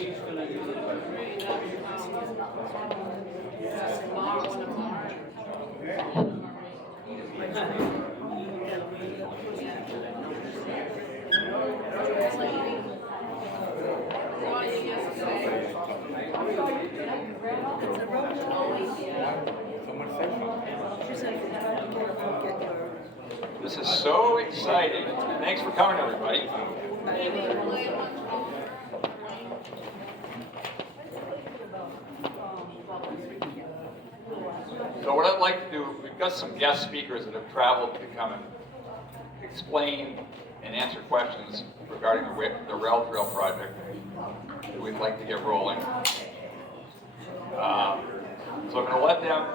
This is so exciting. Thanks for coming, everybody. So what I'd like to do, we've got some guest speakers that have traveled to come and explain and answer questions regarding the rail trail project that we'd like to get rolling. So I'm going to let them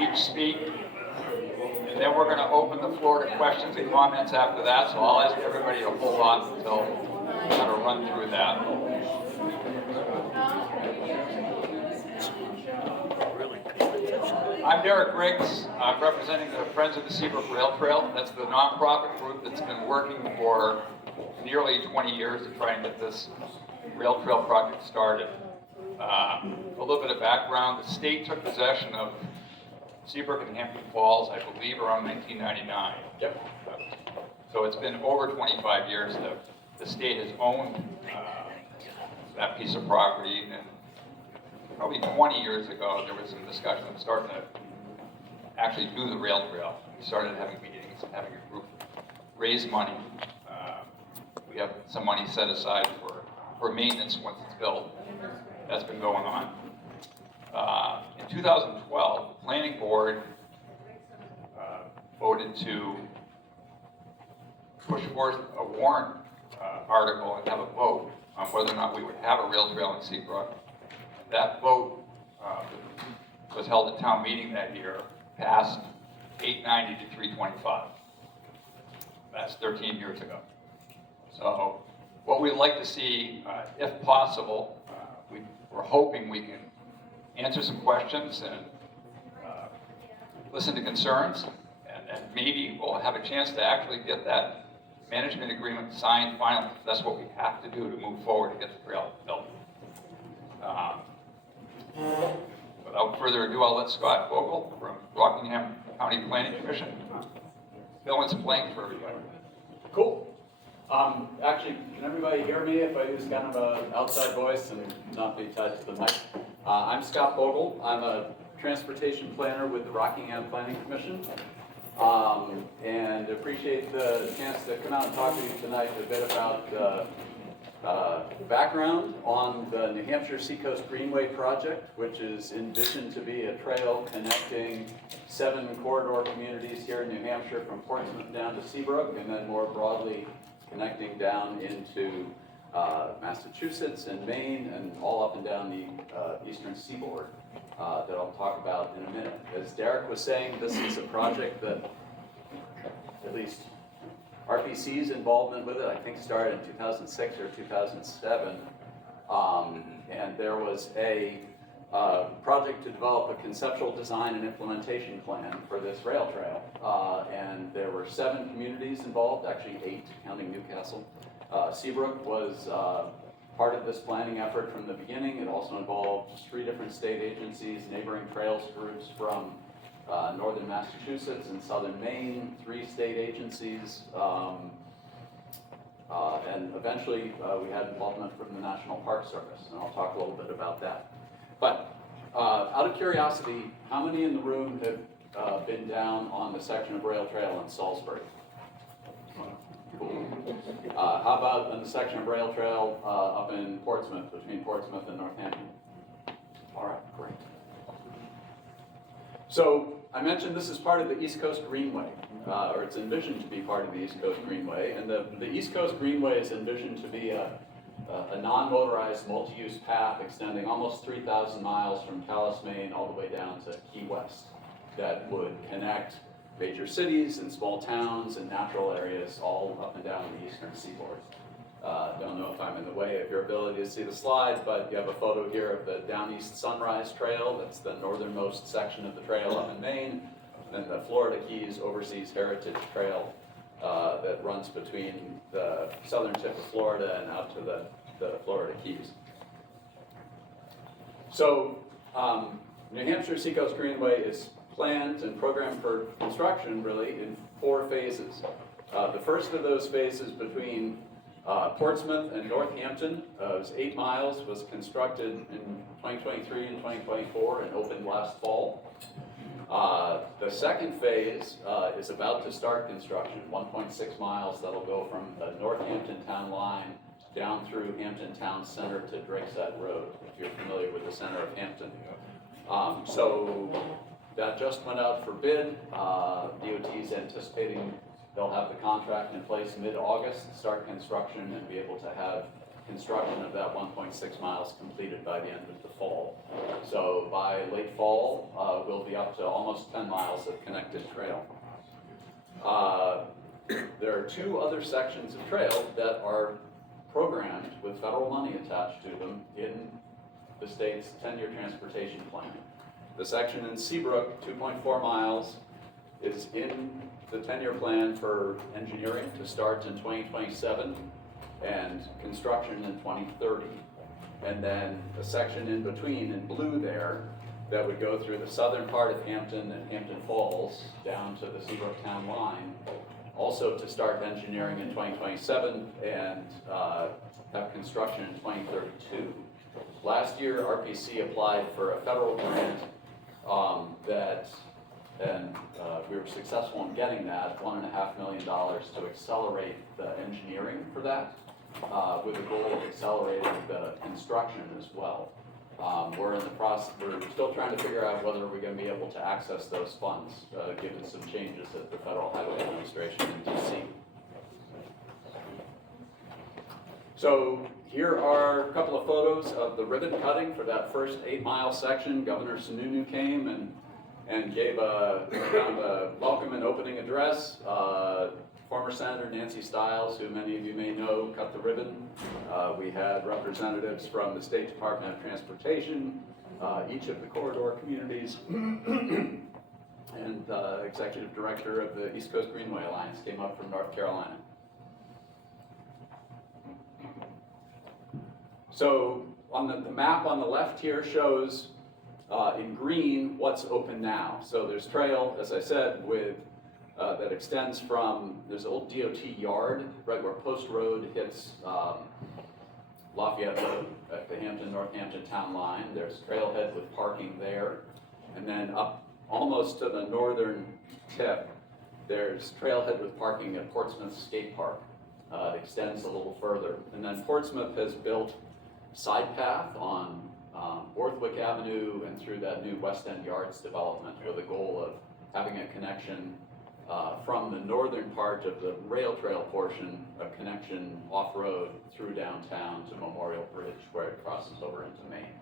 each speak, and then we're going to open the floor to questions and comments after that. So I'll ask everybody to hold on until we kind of run through that. I'm Derek Riggs. I'm representing the Friends of the Seabrook Rail Trail. That's the nonprofit group that's been working for nearly 20 years to try and get this rail trail project started. A little bit of background: the state took possession of Seabrook and Hampton Falls, I believe, around 1999. Yep. So it's been over 25 years that the state has owned that piece of property, and probably 20 years ago there was some discussion of starting to actually do the rail trail. We started having meetings and having a group raise money. We have some money set aside for maintenance once it's built. That's been going on. In 2012, the Planning Board voted to push forth a warrant article and have a vote on whether or not we would have a rail trail in Seabrook. That vote was held at town meeting that year, passed 890 to 325. That's 13 years ago. So what we'd like to see, if possible, we're hoping we can answer some questions and listen to concerns, and maybe we'll have a chance to actually get that management agreement signed finally. That's what we have to do to move forward to get the rail built. Without further ado, I'll let Scott Bogle from Rockingham County Planning Commission fill in some blanks for everybody. Cool. Actually, can everybody hear me if I use kind of an outside voice and not be tied to the mic? I'm Scott Bogle. I'm a transportation planner with the Rockingham Planning Commission, and appreciate the chance to come out and talk to you tonight a bit about background on the New Hampshire Seacoast Greenway project, which is envisioned to be a trail connecting 7 corridor communities here in New Hampshire from Portsmouth down to Seabrook, and then more broadly connecting down into Massachusetts and Maine and all up and down the eastern seaboard that I'll talk about in a minute. As Derek was saying, this is a project that at least RPC's involvement with it, I think, started in 2006 or 2007, and there was a project to develop a conceptual design and implementation plan for this rail trail, and there were 7 communities involved, actually 8, counting Newcastle. Seabrook was part of this planning effort from the beginning. It also involved 3 different state agencies, neighboring trails groups from northern Massachusetts and southern Maine, 3 state agencies, and eventually we had involvement from the National Park Service, and I'll talk a little bit about that. But out of curiosity, how many in the room have been down on the section of rail trail in Salisbury? Cool. How about on the section of rail trail up in Portsmouth, between Portsmouth and Northampton? All right, great. So I mentioned this is part of the East Coast Greenway, or it's envisioned to be part of the East Coast Greenway, and the East Coast Greenway is envisioned to be a non-motorized multi-use path extending almost 3,000 miles from Calais, Maine, all the way down to Key West, that would connect major cities and small towns and natural areas all up and down the eastern seaboard. Don't know if I'm in the way of your ability to see the slide, but you have a photo here of the Down East Sunrise Trail. That's the northernmost section of the trail up in Maine. Then the Florida Keys Overseas Heritage Trail that runs between the southern tip of Florida and out to the Florida Keys. So, New Hampshire Seacoast Greenway is planned and programmed for construction really in 4 phases. The first of those phases between Portsmouth and Northampton was 8 miles, was constructed in 2023 and 2024 and opened last fall. The second phase is about to start construction, 1.6 miles that'll go from the Northampton town line down through Hampton Town Center to Drakeset Road, if you're familiar with the center of Hampton. So that just went out for bid. DOT's anticipating they'll have the contract in place mid-August, start construction, and be able to have construction of that 1.6 miles completed by the end of the fall. So by late fall, we'll be up to almost 10 miles of connected trail. There are 2 other sections of trail that are programmed with federal money attached to them in the state's 10-year transportation plan. The section in Seabrook, 2.4 miles, is in the 10-year plan for engineering to start in 2027 and construction in 2030. And then a section in between in blue there that would go through the southern part of Hampton and Hampton Falls down to the Seabrook town line, also to start engineering in 2027 and have construction in 2032. Last year, RPC applied for a federal grant we were successful in getting that, $1.5 million to accelerate the engineering for that, with the goal of accelerating the construction as well. We're in the process, we're still trying to figure out whether we're going to be able to access those funds, given some changes at the Federal Highway Administration in DC. So here are a couple of photos of the ribbon cutting for that first 8-mile section. Governor Sununu came and gave a welcome and opening address. Former Senator Nancy Stiles, who many of you may know, cut the ribbon. We had representatives from the State Department of Transportation, each of the corridor communities, and Executive Director of the East Coast Greenway Alliance came up from North Carolina. So on the map on the left here shows in green what's open now. So there's trail, as I said, with that extends from, there's an old DOT yard right where Post Road hits Lafayette Road at the Northampton town line. There's trailhead with parking there. And then up almost to the northern tip, there's trailhead with parking at Portsmouth Skate Park. It extends a little further. And then Portsmouth has built side path on Borthwick Avenue and through that new West End Yards development with the goal of having a connection from the northern part of the rail trail portion, a connection off-road through downtown to Memorial Bridge where it crosses over into Maine.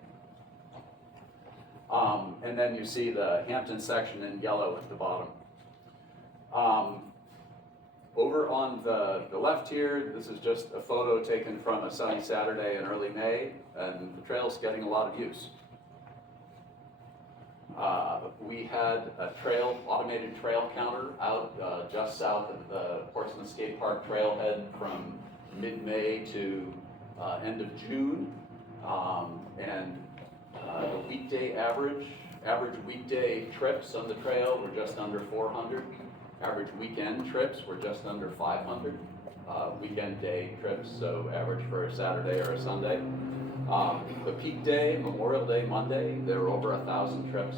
And then you see the Hampton section in yellow at the bottom. Over on the left here, this is just a photo taken from a sunny Saturday in early May, and the trail's getting a lot of use. We had a automated trail counter out just south of the Portsmouth Skate Park trailhead from mid-May to end of June, and the weekday average weekday trips on the trail were just under 400. Average weekend trips were just under 500. Weekend day trips, so average for a Saturday or a Sunday. The peak day, Memorial Day, Monday, there were over 1,000 trips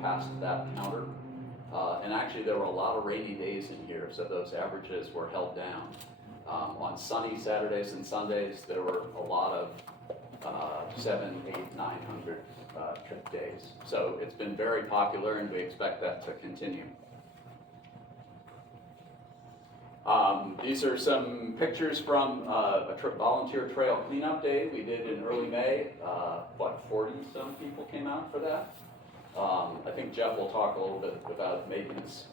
past that counter. And actually there were a lot of rainy days in here, so those averages were held down. On sunny Saturdays and Sundays, there were a lot of 700, 800, 900 trip days. So it's been very popular, and we expect that to continue. These are some pictures from a volunteer trail cleanup day we did in early May. 40-some people came out for that. I think Jeff will talk a little bit about maintenance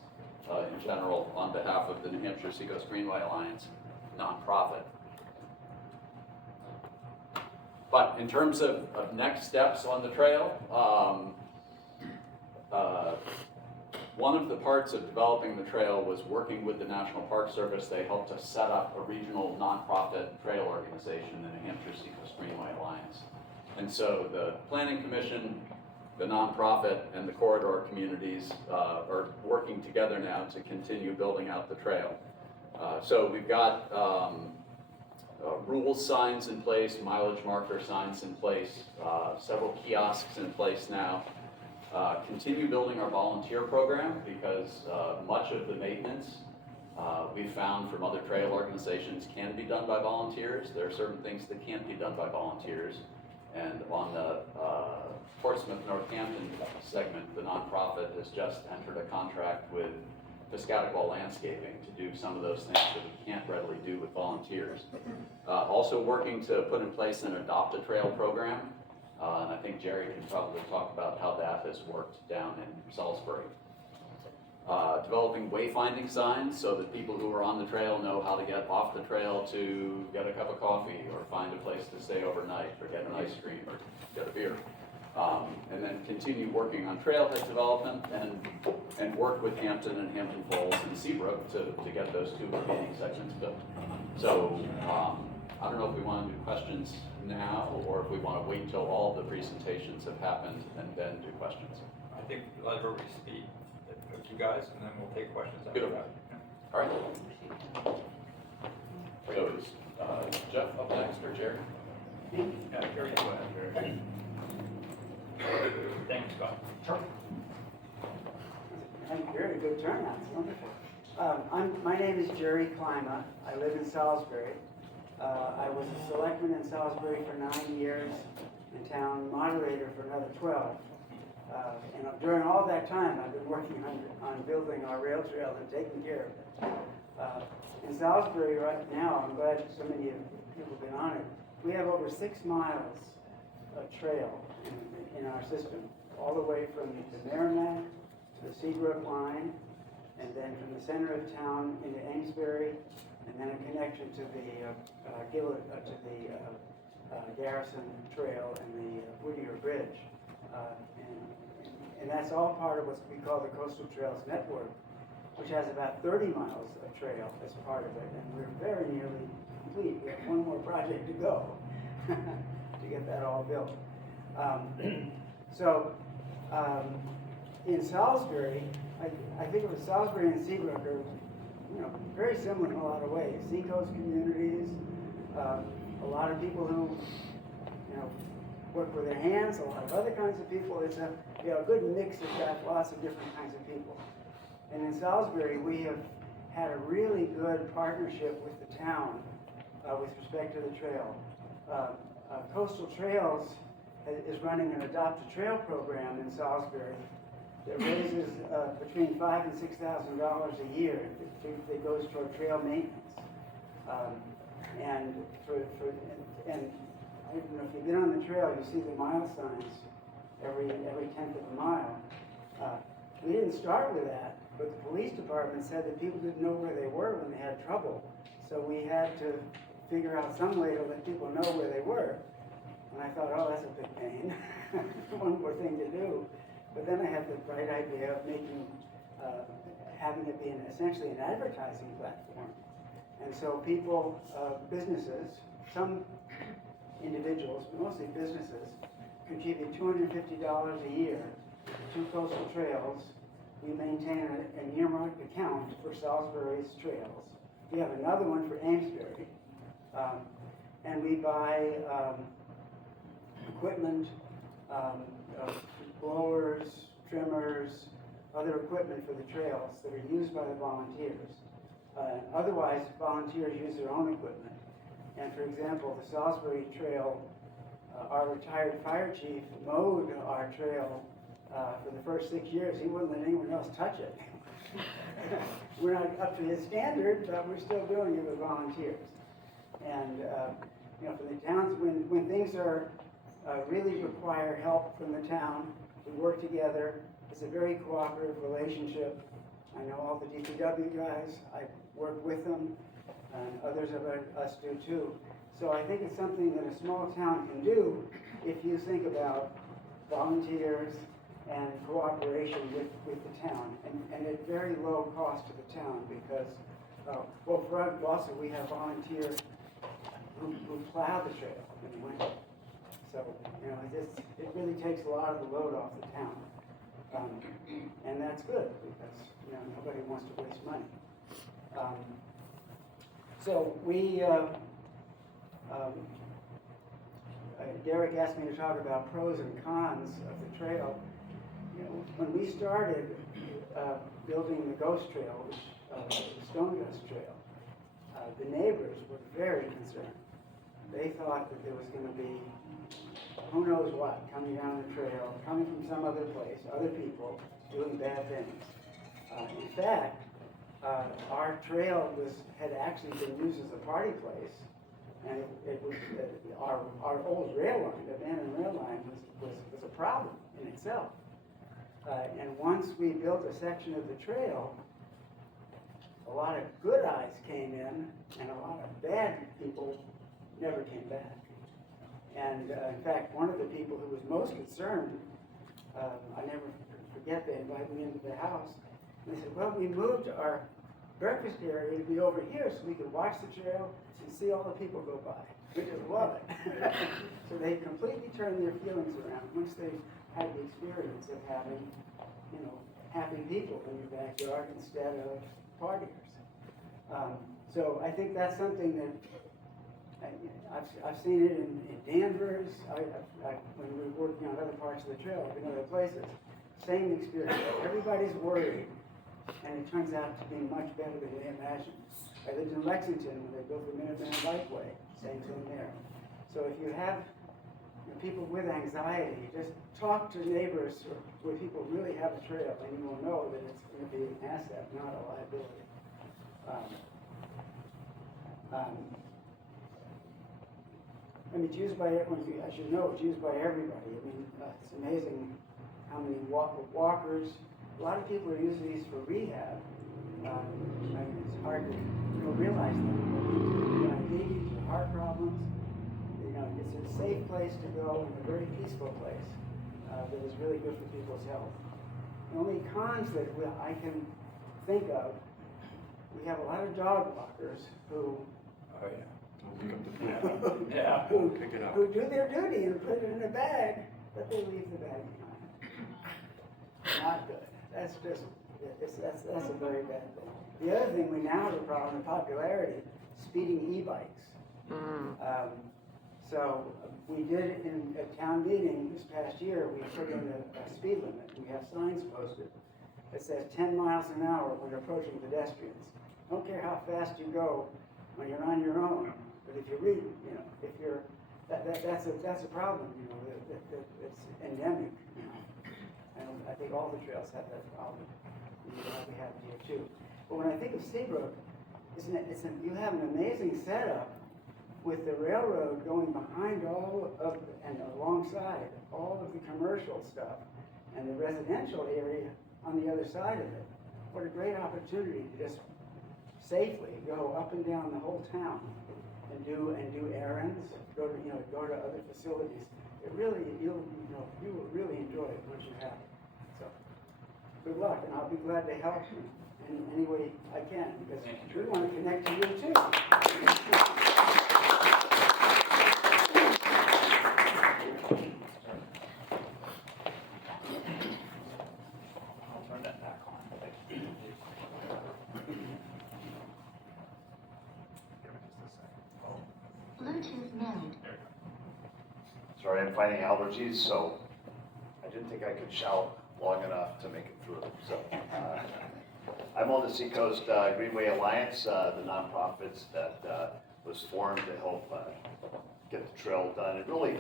in general on behalf of the New Hampshire Seacoast Greenway Alliance nonprofit. But in terms of next steps on the trail, one of the parts of developing the trail was working with the National Park Service. They helped us set up a regional nonprofit trail organization, the New Hampshire Seacoast Greenway Alliance. And so the Planning Commission, the nonprofit, and the corridor communities are working together now to continue building out the trail. So we've got rules signs in place, mileage marker signs in place, several kiosks in place now. Continue building our volunteer program because much of the maintenance we've found from other trail organizations can be done by volunteers. There are certain things that can't be done by volunteers. And on the Portsmouth Northampton segment, the nonprofit has just entered a contract with Piscataqua Landscaping to do some of those things that we can't readily do with volunteers. Also working to put in place an Adopt a Trail program, and I think Jerry can probably talk about how that has worked down in Salisbury. Developing wayfinding signs so that people who are on the trail know how to get off the trail to get a cup of coffee or find a place to stay overnight or get an ice cream or get a beer. And then continue working on trailhead development and work with Hampton and Hampton Falls and Seabrook to get those two remaining segments built. So I don't know if we want to do questions now or if we want to wait until all the presentations have happened and then do questions. I think let everybody speak, you guys, and then we'll take questions after Good. that. All right. So is Jeff up next or Jerry? Yeah, Gary, go ahead, Gary. Thank you, Scott. Sure. Very good turnout, it's wonderful. My name is Jerry Klima. I live in Salisbury. I was a selectman in Salisbury for 9 years and town moderator for another 12. And during all that time, I've been working on building our rail trail and taking care of it. In Salisbury right now, I'm glad so many people have been on it, we have over 6 miles of trail in our system, all the way from the Merrimack to the Seabrook line, and then from the center of town into Amesbury, and then a connection to the Garrison Trail and the Whittier Bridge. And that's all part of what we call the Coastal Trails Network, which has about 30 miles of trail as part of it, and we're very nearly complete. We have one more project to go to get that all built. In Salisbury, I think it was Salisbury and Seabrook are, very similar in a lot of ways. Seacoast communities, a lot of people who, work with their hands, a lot of other kinds of people. It's a good mix of lots of different kinds of people. And in Salisbury, we have had a really good partnership with the town with respect to the trail. Coastal Trails is running an Adopt a Trail program in Salisbury that raises between $5,000 and $6,000 a year that goes toward trail maintenance. And I don't know if you've been on the trail, you see the mile signs every 10th of a mile. We didn't start with that, but the police department said that people didn't know where they were when they had trouble. So we had to figure out some way to let people know where they were. And I thought, oh, that's a big pain. One more thing to do. But then I had the bright idea of having it be essentially an advertising platform. And so people, businesses, some individuals, but mostly businesses, contribute $250 a year to Coastal Trails. We maintain an earmarked account for Salisbury's trails. We have another one for Amesbury. And we buy equipment, blowers, trimmers, other equipment for the trails that are used by the volunteers. Otherwise, volunteers use their own equipment. And for example, the Salisbury Trail, our retired fire chief mowed our trail for the first 6 years. He wouldn't let anyone else touch it. We're not up to his standard, but we're still doing it with volunteers. And for the towns, when things are really require help from the town, we work together. It's a very cooperative relationship. I know all the DPW guys. I work with them, and others of us do too. So I think it's something that a small town can do if you think about volunteers and cooperation with the town, and at very low cost to the town because, for us also we have volunteers who plow the trail in the winter. So, you know, it really takes a lot of the load off the town. And that's good, because, you know, nobody wants to waste money. So we, Derek asked me to talk about pros and cons of the trail. You know, when we started building the Ghost Trail, which the Stone Ghost Trail, the neighbors were very concerned. They thought that there was going to be who knows what coming down the trail, coming from some other place, other people doing bad things. In fact, our trail had actually been used as a party place, and it was our old rail line, the abandoned rail line, was a problem in itself. And once we built a section of the trail, a lot of good eyes came in, and a lot of bad people never came back. And in fact, one of the people who was most concerned, I never forget, they invited me into their house, and they said, well, we moved our breakfast area to be over here so we could watch the trail and see all the people go by. We just love it. So they completely turned their feelings around once they had the experience of having, you know, happy people in your backyard instead of partiers. So I think that's something that I've seen it in Danvers. When we were working on other parts of the trail, in other places, same experience. Everybody's worried, and it turns out to be much better than they imagined. I lived in Lexington when they built the Minuteman Bikeway. Same thing there. So if you have people with anxiety, just talk to neighbors where people really have a trail, and you will know that it's going to be an asset, not a liability. I mean, it's used by everyone. I should know it's used by everybody. I mean, it's amazing how many walkers. A lot of people are using these for rehab. I mean, it's hard to realize that. Diabetes or heart problems. You know, it's a safe place to go and a very peaceful place that is really good for people's health. The only cons that I can think of, we have a lot of dog walkers who. Oh yeah. Pick up the food. Yeah. Pick it up. Who do their duty and put it in a bag, but they leave the bag behind. Not good. That's a very bad thing. The other thing we now have a problem with popularity, speeding e-bikes. So we did in a town meeting this past year, we put in a speed limit. We have signs posted that says 10 miles an hour when approaching pedestrians. Don't care how fast you go when you're on your own, but if you're reading, you know, if you're, that's a problem, you know, it's endemic, you know. And I think all the trails have that problem. We have it here too. But when I think of Seabrook, you have an amazing setup with the railroad going behind all of and alongside all of the commercial stuff and the residential area on the other side of it. What a great opportunity to just safely go up and down the whole town and do errands, go to other facilities. It really, you will really enjoy it once you have it. So, good luck, and I'll be glad to help you in any way I can, because we want to connect to you too. I'll turn that back on. Bluetooth mode. Sorry, I'm fighting allergies, so I didn't think I could shout long enough to make it through. So I'm on the Seacoast Greenway Alliance, the nonprofits that was formed to help get the trail done and really,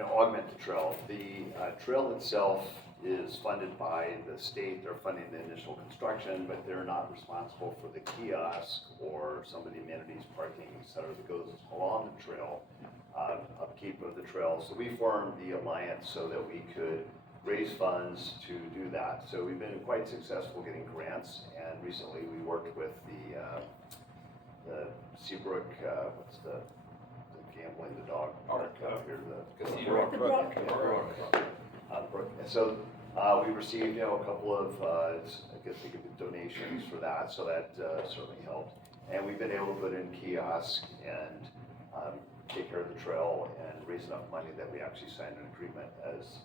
augment the trail. The trail itself is funded by the state. They're funding the initial construction, but they're not responsible for the kiosk or some of the amenities, parking, et cetera, that goes along the trail, upkeep of the trail. So we formed the alliance so that we could raise funds to do that. So we've been quite successful getting grants, and recently we worked with the Seabrook, what's the gambling, the dog park up here, the Casino. Brook. And so we received, a couple of, I guess we could do donations for that, so that certainly helped. And we've been able to put in kiosks and take care of the trail and raise enough money that we actually signed an agreement, as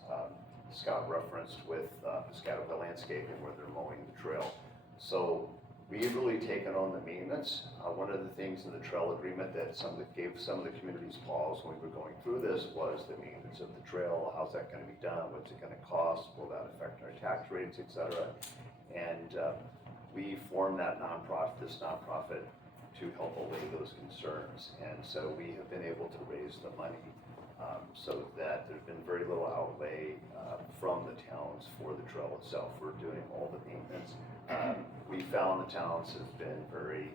Scott referenced, with Piscataway Landscaping, where they're mowing the trail. So we've really taken on the maintenance. One of the things in the trail agreement that gave some of the communities pause when we were going through this was the maintenance of the trail. How's that going to be done? What's it going to cost? Will that affect our tax rates, et cetera? And we formed this nonprofit to help allay those concerns. And so we have been able to raise the money so that there's been very little outlay from the towns for the trail itself. We're doing all the maintenance. We found the towns have been very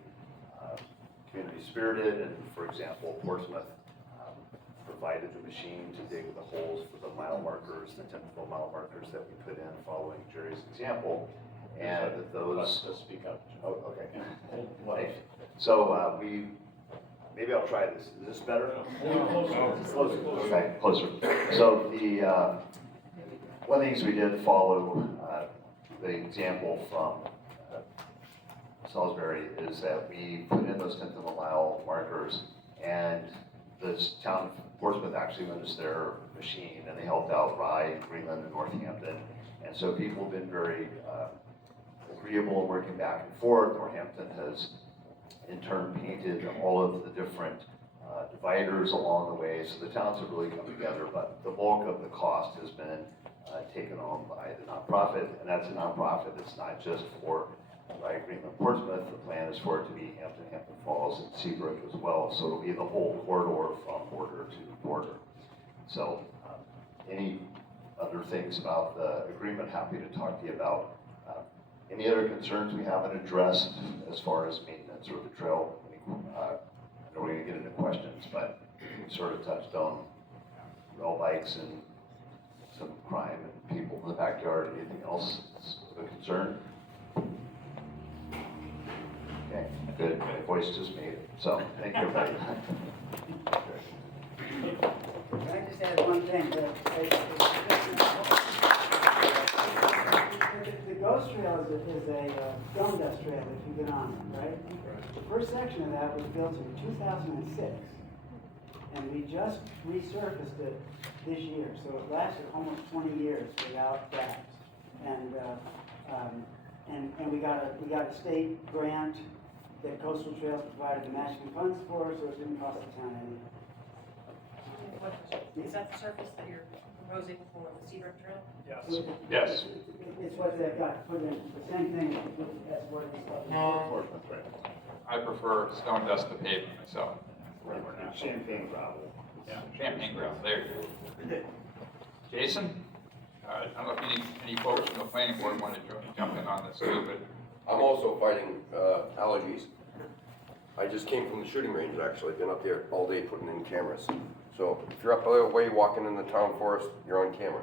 community spirited, and for example, Portsmouth provided the machine to dig the holes for the mile markers, the typical mile markers that we put in following Jerry's example. And those. Let's speak up. Oh, okay. So maybe I'll try this. Is this better? Closer. Okay, closer. So one of the things we did follow the example from Salisbury is that we put in those 10th of a mile markers, and the town of Portsmouth actually lent us their machine, and they helped out Rye, Greenland, and Northampton. And so people have been very agreeable in working back and forth. Northampton has in turn painted all of the different dividers along the way, so the towns have really come together, but the bulk of the cost has been taken on by the nonprofit, and that's a nonprofit that's not just for Rye, Greenland, Portsmouth. The plan is for it to be Hampton, Hampton Falls, and Seabrook as well, so it'll be the whole corridor from border to border. So any other things about the agreement, happy to talk to you about. Any other concerns we haven't addressed as far as maintenance or the trail? I know we're going to get into questions, but we sort of touched on rail bikes and some crime and people in the backyard. Anything else that's of a concern? Okay, good. My voice just made it. So thank you, everybody. Can I just add one thing? The Ghost Trail is a stone dust trail if you get on it, right? The first section of that was built in 2006, and we just resurfaced it this year, so it lasted almost 20 years without gaps. And we got a state grant that Coastal Trails provided the matching funds for, so it didn't cost the town anything. Is that the surface that you're proposing for the Seabrook Trail? Yes. It's what they've got put in, the same thing as what is. I prefer stone dust to pavement myself. Champagne gravel. Yeah, champagne gravel, there you go. Jason? I don't know if any folks from the planning board want to jump in on this too, but I'm also fighting allergies. I just came from the shooting range, actually. Been up there all day putting in cameras. So if you're up the way walking in the town forest, you're on camera.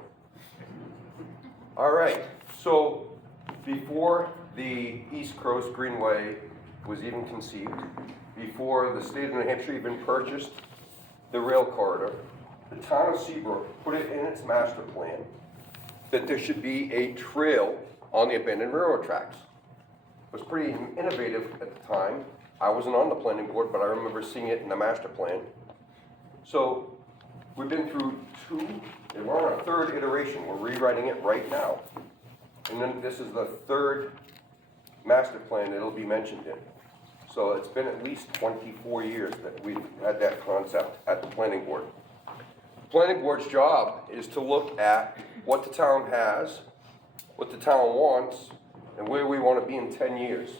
All right, so before the East Coast Greenway was even conceived, before the state of New Hampshire even purchased the rail corridor, the town of Seabrook put it in its master plan that there should be a trail on the abandoned railroad tracks. It was pretty innovative at the time. I wasn't on the planning board, but I remember seeing it in the master plan. So we've been through and we're on our third iteration. We're rewriting it right now. And then this is the third master plan that it'll be mentioned in. So it's been at least 24 years that we've had that concept at the planning board. The planning board's job is to look at what the town has, what the town wants, and where we want to be in 10 years.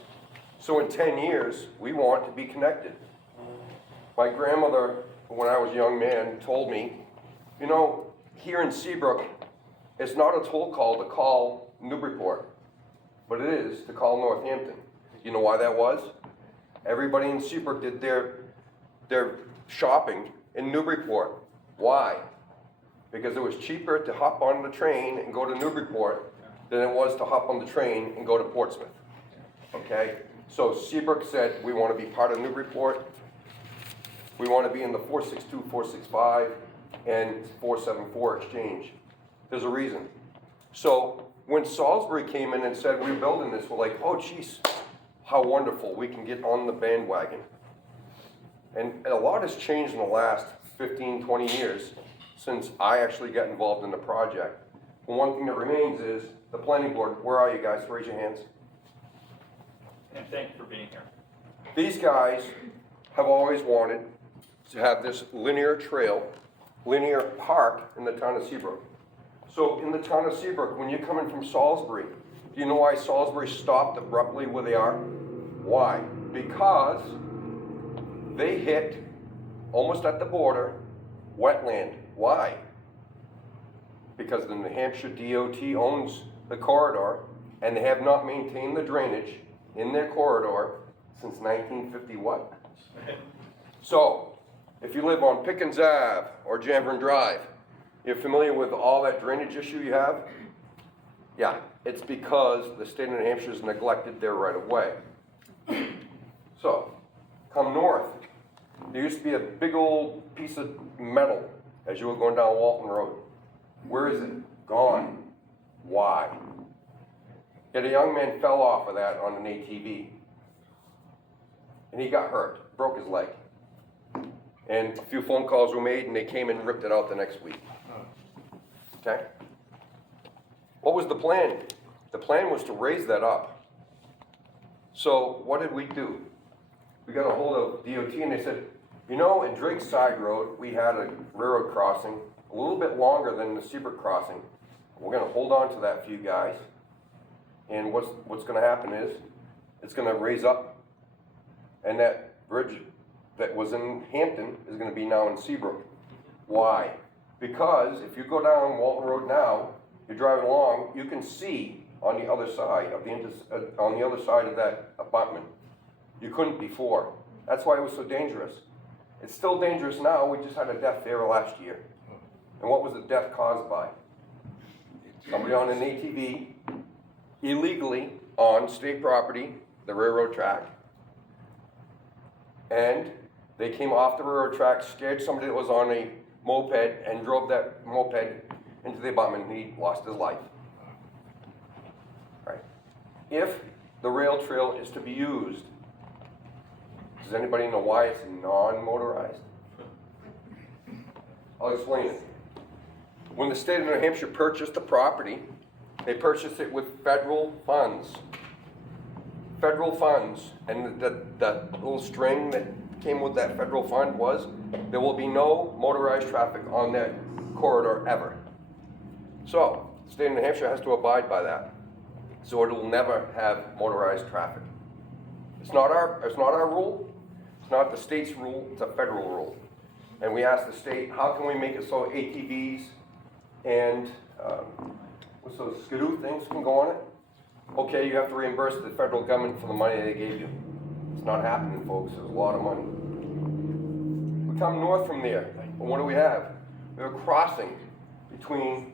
So in 10 years, we want to be connected. My grandmother, when I was a young man, told me, you know, here in Seabrook, it's not a toll call to call Newburyport, but it is to call Northampton. You know why that was? Everybody in Seabrook did their shopping in Newburyport. Why? Because it was cheaper to hop on the train and go to Newburyport than it was to hop on the train and go to Portsmouth. Okay? So Seabrook said, we want to be part of Newburyport. We want to be in the 462, 465, and 474 exchange. There's a reason. So when Salisbury came in and said, we're building this, we're like, oh, geez, how wonderful. We can get on the bandwagon. And a lot has changed in the last 15, 20 years since I actually got involved in the project. And one thing that remains is the planning board. Where are you guys? Raise your hands. And thank you for being here. These guys have always wanted to have this linear trail, linear park in the town of Seabrook. So in the town of Seabrook, when you're coming from Salisbury, do you know why Salisbury stopped abruptly where they are? Why? Because they hit, almost at the border, wetland. Why? Because the New Hampshire DOT owns the corridor, and they have not maintained the drainage in their corridor since 1950 what? So, if you live on Pickens Ave or Janvrin Drive, you're familiar with all that drainage issue you have? Yeah, it's because the state of New Hampshire has neglected their right of way. So, come north. There used to be a big old piece of metal as you were going down Walton Road. Where is it? Gone. Why? Yet a young man fell off of that on an ATV. And he got hurt, broke his leg. And a few phone calls were made and they came and ripped it out the next week. Okay? What was the plan? The plan was to raise that up. So what did we do? We got a hold of DOT and they said, you know, in Drake's Side Road, we had a railroad crossing a little bit longer than the Seabrook crossing. We're going to hold on to that for you guys. And what's going to happen is, it's going to raise up, and that bridge that was in Hampton is going to be now in Seabrook. Why? Because if you go down Walton Road now, you're driving along, you can see on the other side of that abutment. You couldn't before. That's why it was so dangerous. It's still dangerous now. We just had a death there last year. And what was the death caused by? Somebody on an ATV, illegally on state property, the railroad track, and they came off the railroad track, scared somebody that was on a moped, and drove that moped into the abutment, and he lost his life. Right? If the rail trail is to be used, does anybody know why it's non-motorized? I'll explain it. When the state of New Hampshire purchased the property, they purchased it with federal funds. Federal funds, and the little string that came with that federal fund was, there will be no motorized traffic on that corridor ever. So, the state of New Hampshire has to abide by that. So it will never have motorized traffic. It's not our rule, it's not the state's rule, it's a federal rule. And we asked the state, how can we make it so ATVs and what's those skidoo things can go on it? Okay, you have to reimburse the federal government for the money they gave you. It's not happening, folks. There's a lot of money. We come north from there, and what do we have? We have a crossing between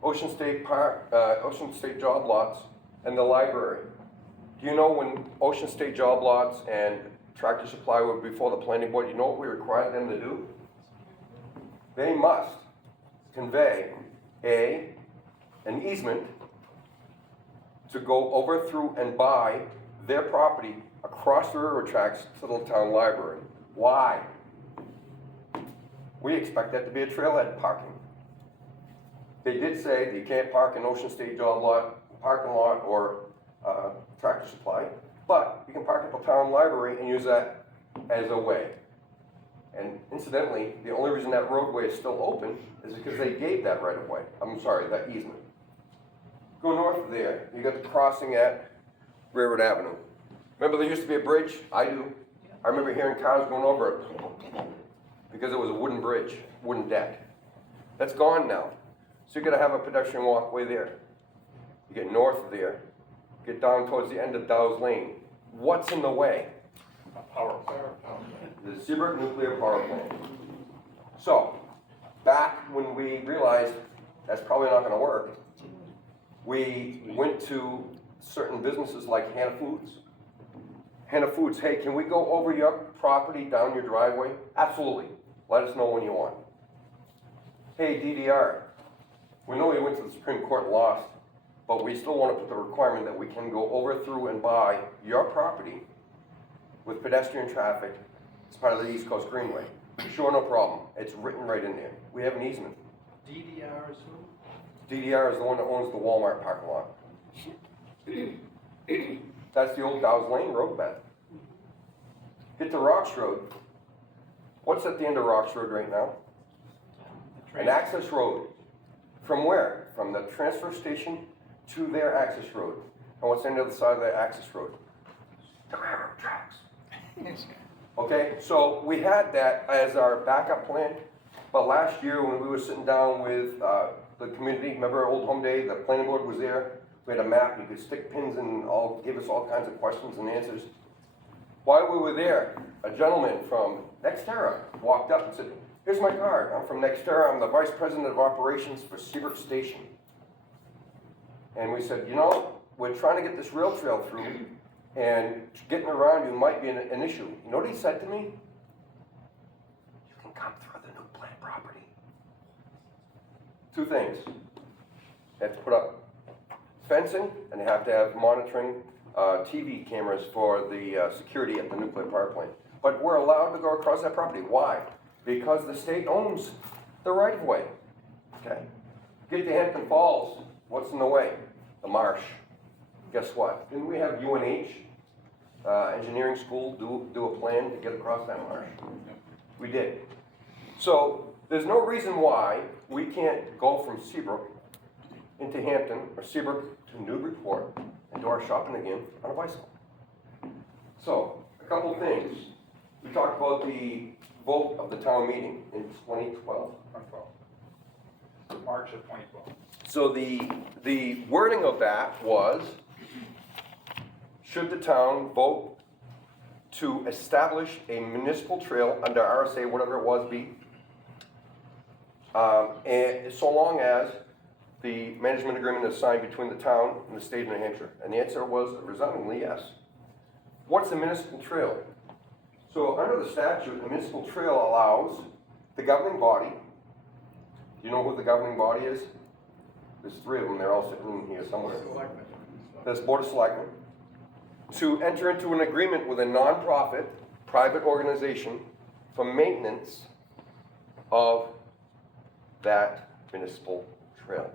Ocean State job lots and the library. Do you know when Ocean State job lots and Tractor Supply were before the planning board, you know what we required them to do? They must convey an easement to go over, through, and buy their property across the railroad tracks to the town library. Why? We expect that to be a trailhead parking. They did say that you can't park in Ocean State job lot, parking lot, or Tractor Supply, but you can park at the town library and use that as a way. And incidentally, the only reason that roadway is still open is because they gave that right of way. That easement. Go north of there, you got the crossing at Railroad Avenue. Remember there used to be a bridge? I do. I remember hearing cars going over it because it was a wooden bridge, wooden deck. That's gone now. So you're gonna have a pedestrian walkway there. You get north of there, get down towards the end of Dow's Lane. What's in the way? Power. The Seabrook Nuclear Power Plant. So, back when we realized that's probably not gonna work, we went to certain businesses like Hannah Foods. Hannah Foods, hey, can we go over your property, down your driveway? Absolutely. Let us know when you want. Hey, DDR, we know you went to the Supreme Court and lost, but we still want to put the requirement that we can go over, through, and by your property with pedestrian traffic It's part of the East Coast Greenway. Sure, no problem. It's written right in there. We have an easement. DDR is who? DDR is the one that owns the Walmart parking lot. That's the old Dow's Lane road bed. Hit the Rocks Road. What's at the end of Rocks Road right now? An access road. From where? From the transfer station to their access road. And what's on the other side of that access road? The railroad tracks. Okay, so we had that as our backup plan, but last year when we were sitting down with the community, remember Old Home Day, the planning board was there, we had a map, you could stick pins and give us all kinds of questions and answers. While we were there, a gentleman from Nextera walked up and said, here's my card, I'm from Nextera, I'm the Vice President of Operations for Seabrook Station. And we said, you know, we're trying to get this rail trail through, and getting around you might be an issue. You know what he said to me? You can come through the new plant property. Two things. They have to put up fencing, and they have to have monitoring TV cameras for the security at the nuclear power plant. But we're allowed to go across that property. Why? Because the state owns the right-of-way. Okay? Get to Hampton Falls, what's in the way? The Marsh. Guess what? Didn't we have UNH engineering school do a plan to get across that marsh? We did. So there's no reason why we can't go from Seabrook into Hampton or Seabrook to Newburyport and do our shopping again on a bicycle. So a couple of things. We talked about the vote of the town meeting in 2012. 2012. March of 2012. So the wording of that was, should the town vote to establish a municipal trail under RSA, whatever it was, B, and so long as the management agreement is signed between the town and the state of New Hampshire? And the answer was resoundingly yes. What's a municipal trail? So under the statute, a municipal trail allows the governing body, do you know who the governing body is? There's three of them, they're all sitting in here somewhere. There's Board of Selectmen. To enter into an agreement with a nonprofit, private organization for maintenance of that municipal trail.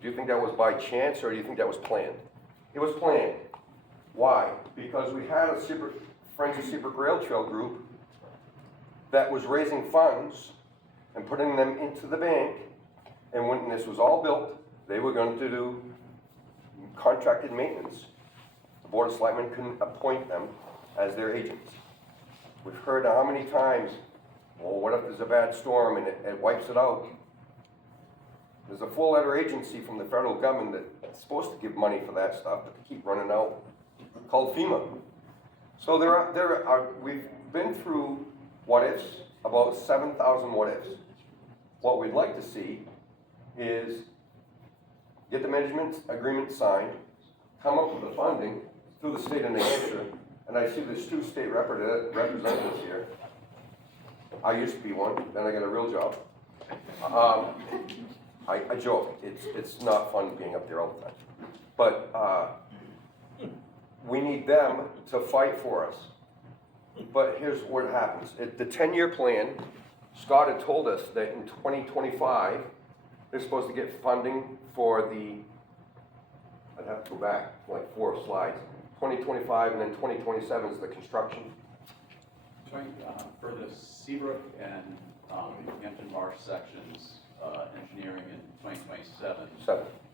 Do you think that was by chance, or do you think that was planned? It was planned. Why? Because we had a Friends of Seabrook Rail Trail group that was raising funds and putting them into the bank, and when this was all built, they were going to do contracted maintenance. The Board of Selectmen couldn't appoint them as their agents. We've heard how many times, well, what if there's a bad storm and it wipes it out? There's a four-letter agency from the federal government that's supposed to give money for that stuff, but they keep running out, called FEMA. So we've been through what-ifs, about 7,000 what-ifs. What we'd like to see is get the management agreement signed, come up with the funding through the state of New Hampshire, and I see there's two state representatives here. I used to be one, then I got a real job. I joke, it's not fun being up there all the time. But we need them to fight for us. But here's what happens. The 10-year plan, Scott had told us that in 2025, they're supposed to get funding for I'd have to go back like 4 slides. 2025 and then 2027 is the construction. For the Seabrook and Hampton Marsh sections, engineering in 2027.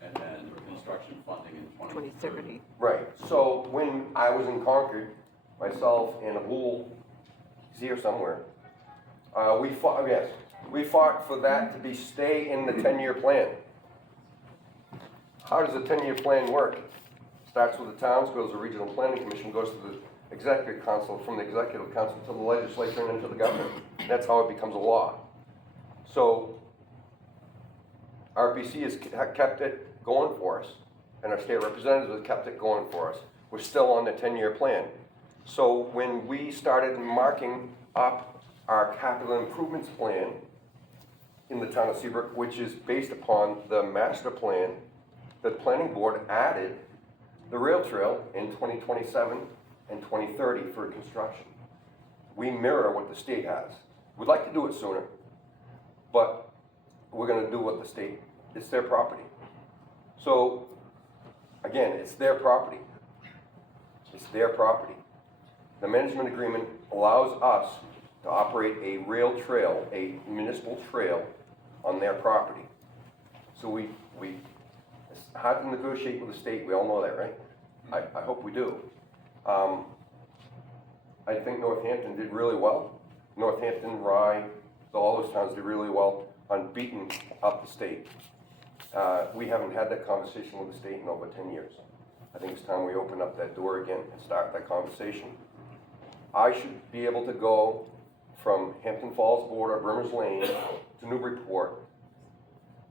And then construction funding in 2030. Right, so when I was in Concord, myself and Abul, he's here somewhere, we fought for that to stay in the 10-year plan. How does the 10-year plan work? Starts with the towns, goes to the Regional Planning Commission, goes to the Executive Council, from the Executive Council to the Legislature and into the government. That's how it becomes a law. So RPC has kept it going for us, and our state representatives have kept it going for us. We're still on the 10-year plan. So when we started marking up our capital improvements plan in the town of Seabrook, which is based upon the master plan, the planning board added the rail trail in 2027 and 2030 for construction. we mirror what the state has. We'd like to do it sooner, but we're gonna do what the state, it's their property. So, again, it's their property. It's their property. The management agreement allows us to operate a rail trail, a municipal trail on their property. So it's hard to negotiate with the state, we all know that, right? I hope we do. I think Northampton did really well. Northampton, Rye, all those towns did really well on beating up the state. We haven't had that conversation with the state in over 10 years. I think it's time we open up that door again and start that conversation. I should be able to go from Hampton Falls border, Brimmer's Lane, to Newburyport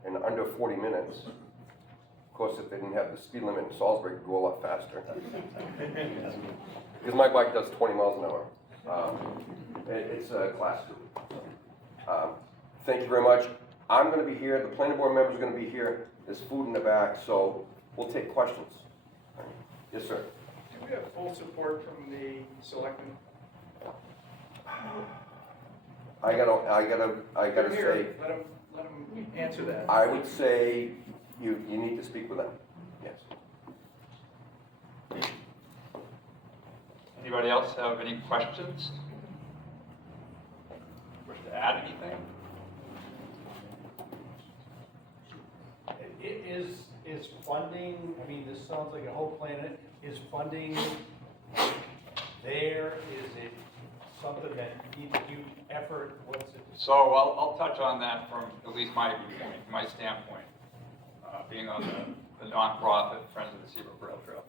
in under 40 minutes. Of course, if they didn't have the speed limit in Salisbury, it would go a lot faster. Because my bike does 20 miles an hour. It's a class 2. Thank you very much. I'm going to be here. The planning board members are going to be here. There's food in the back, so we'll take questions. Yes, sir. Do we have full support from the selectmen? I gotta They're say, here. Let them answer that. I would say you need to speak with them. Yes. Anybody else have any questions? Wish to add anything? Is funding, I mean, this sounds like a whole planet, is funding there? Is it something that needs huge effort? What's it? So I'll touch on that from at least my viewpoint, my standpoint, being on the nonprofit Friends of the Seabrook Rail Trail.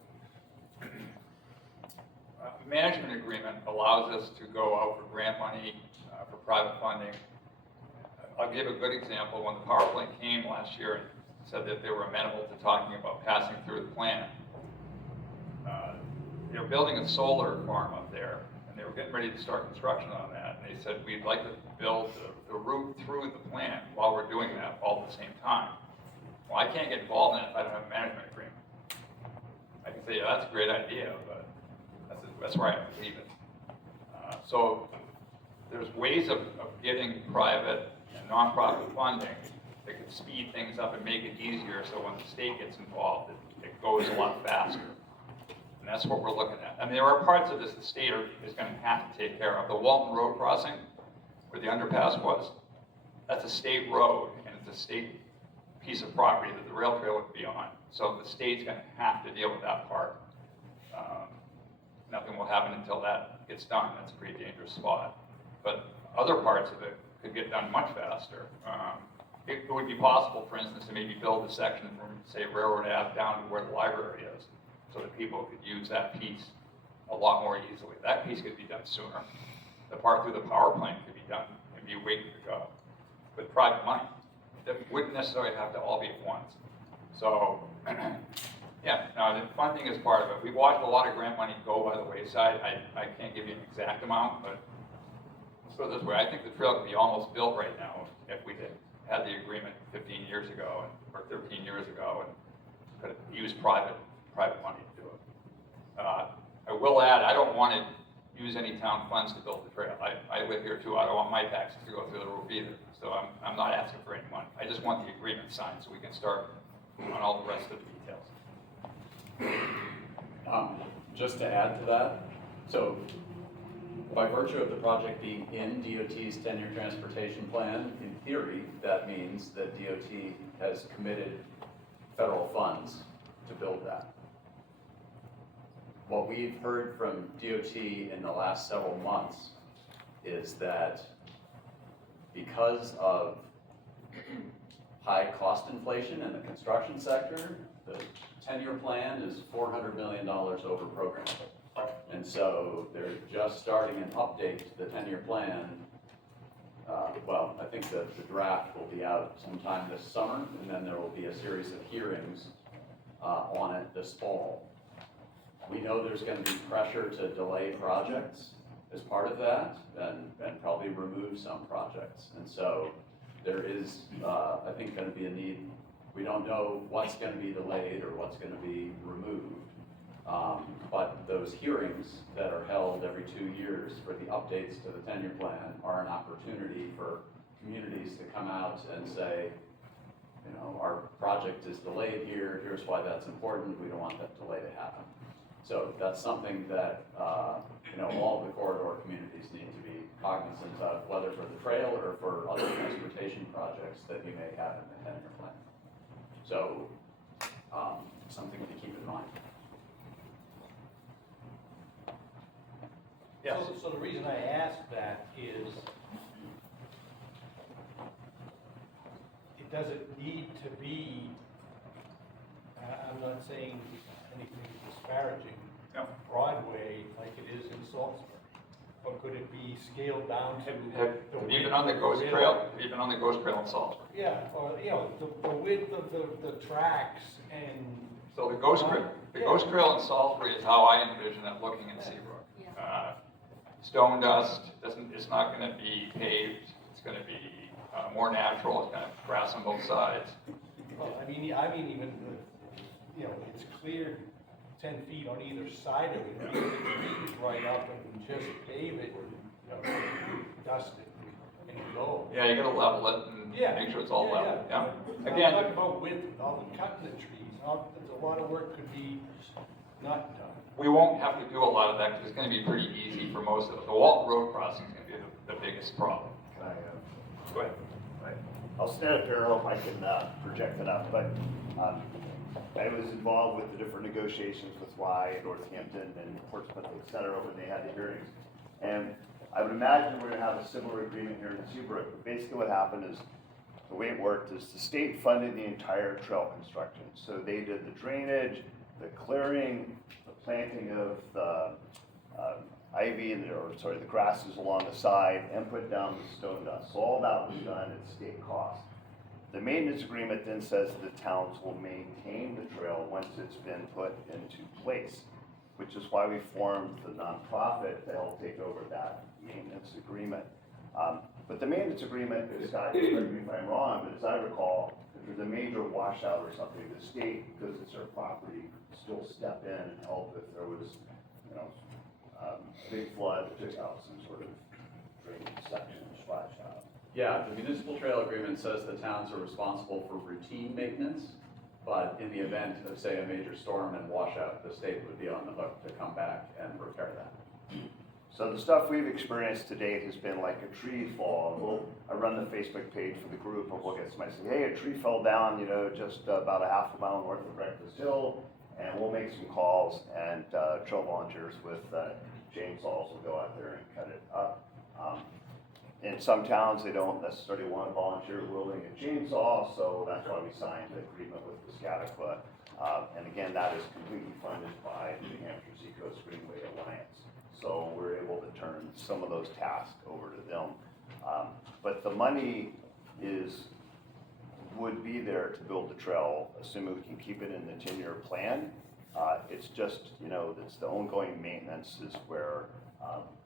Management agreement allows us to go out for grant money, for private funding. I'll give a good example. When the power plant came last year and said that they were amenable to talking about passing through the plan, they were building a solar farm up there, and they were getting ready to start construction on that. And they said, we'd like to build the route through the plant while we're doing that all at the same time. Well, I can't get involved in it if I don't have a management agreement. I can say, yeah, that's a great idea, but that's where I believe it. So there's ways of getting private and nonprofit funding that can speed things up and make it easier, so when the state gets involved, it goes a lot faster. And that's what we're looking at. I mean, there are parts of this the state is going to have to take care of. The Walton Road crossing, where the underpass was, that's a state road, and it's a state piece of property that the rail trail would be on. So the state's going to have to deal with that part. Nothing will happen until that gets done. That's a pretty dangerous spot. But other parts of it could get done much faster. It would be possible, for instance, to maybe build a section from, say, Railroad Ave down to where the library is, so that people could use that piece a lot more easily. That piece could be done sooner. The part through the power plant could be done and be waiting to go with private money. That wouldn't necessarily have to all be at once. So, yeah, no, the funding is part of it. We've watched a lot of grant money go by the wayside. I can't give you an exact amount, but let's put it this way. I think the trail could be almost built right now if we had the agreement 15 years ago or 13 years ago and could have used private money to do it. I will add, I don't want to use any town funds to build the trail. I live here too. I don't want my taxes to go through the roof either. So I'm not asking for any money. I just want the agreement signed so we can start on all the rest of the details. Just to add to that, so by virtue of the project being in DOT's 10-year transportation plan, in theory, that means that DOT has committed federal funds to build that. What we've heard from DOT in the last several months is that because of high cost inflation in the construction sector, the 10-year plan is $400 million over program. And so they're just starting an update to the 10-year plan. Well, I think the draft will be out sometime this summer, and then there will be a series of hearings on it this fall. We know there's going to be pressure to delay projects as part of that, and probably remove some projects. And so there is, I think, going to be a need. We don't know what's going to be delayed or what's going to be removed. But those hearings that are held every 2 years for the updates to the tenure plan are an opportunity for communities to come out and say, you know, our project is delayed here, here's why that's important, we don't want that delay to happen. So that's something that, you know, all the corridor communities need to be cognizant of, whether for the trail or for other transportation projects that you may have in the tenure plan. So, something to keep in mind. Yes. So the reason I asked that is, it doesn't need to be, I'm not saying anything disparaging, No. Broadway like it is in Salisbury. But could it be scaled down to Have the you width been on the of Ghost rail- Trail? Have you been on the Ghost Trail in Salisbury? Yeah, or, you know, the width of the tracks and. So the Ghost Trail in Salisbury is how I envision it looking in Seabrook. Stone dust, it's not gonna be paved, it's gonna be more natural, it's gonna have grass on both sides. Well, I mean even, you know, it's cleared 10 feet on either side of it, leave the trees right up and just pave it, you know, dust it and go. Yeah, you gotta level it and make sure it's all level, yeah. I'm Again, talking about width, with all the cutting the trees, there's a lot of work could be not done. we won't have to do a lot of that because it's gonna be pretty easy for most of it. The Walton Road crossing is gonna be the biggest problem. Can I, Go ahead. right, I'll stand up here, I hope I can project it up, but I was involved with the different negotiations with Rye, Northampton, and Portsmouth, et cetera, when they had the hearings. And I would imagine we're gonna have a similar agreement here in Seabrook, but basically what happened is, the way it worked is the state funded the entire trail construction. So they did the drainage, the clearing, the planting of the ivy and the grasses along the side, and put down the stone dust. So all that was done at state cost. The maintenance agreement then says the towns will maintain the trail once it's been put into place, which is why we formed the nonprofit to help take over that maintenance agreement. But the maintenance agreement, Scott, correct me if I'm wrong, but as I recall, if there's a major washout or something, the state, because it's their property, still step in and help if there was, you know, a big flood that took out some sort of drainage section or splash out. Yeah, the municipal trail agreement says the towns are responsible for routine maintenance, but in the event of, say, a major storm and washout, the state would be on the hook to come back and repair that. So the stuff we've experienced to date has been like a tree fall. I run the Facebook page for the group, and we'll get somebody saying, hey, a tree fell down, you know, just about a half a mile north of Breakfast Hill, and we'll make some calls, and trail volunteers with chainsaws will go out there and cut it up. In some towns, they don't necessarily want a volunteer wielding a chainsaw, so that's why we signed the agreement with Piscataqua. And again, that is completely funded by the New Hampshire Seacoast Greenway Alliance. So we're able to turn some of those tasks over to them. But the money would be there to build the trail, assuming we can keep it in the 10-year plan. It's just, you know, it's the ongoing maintenance is where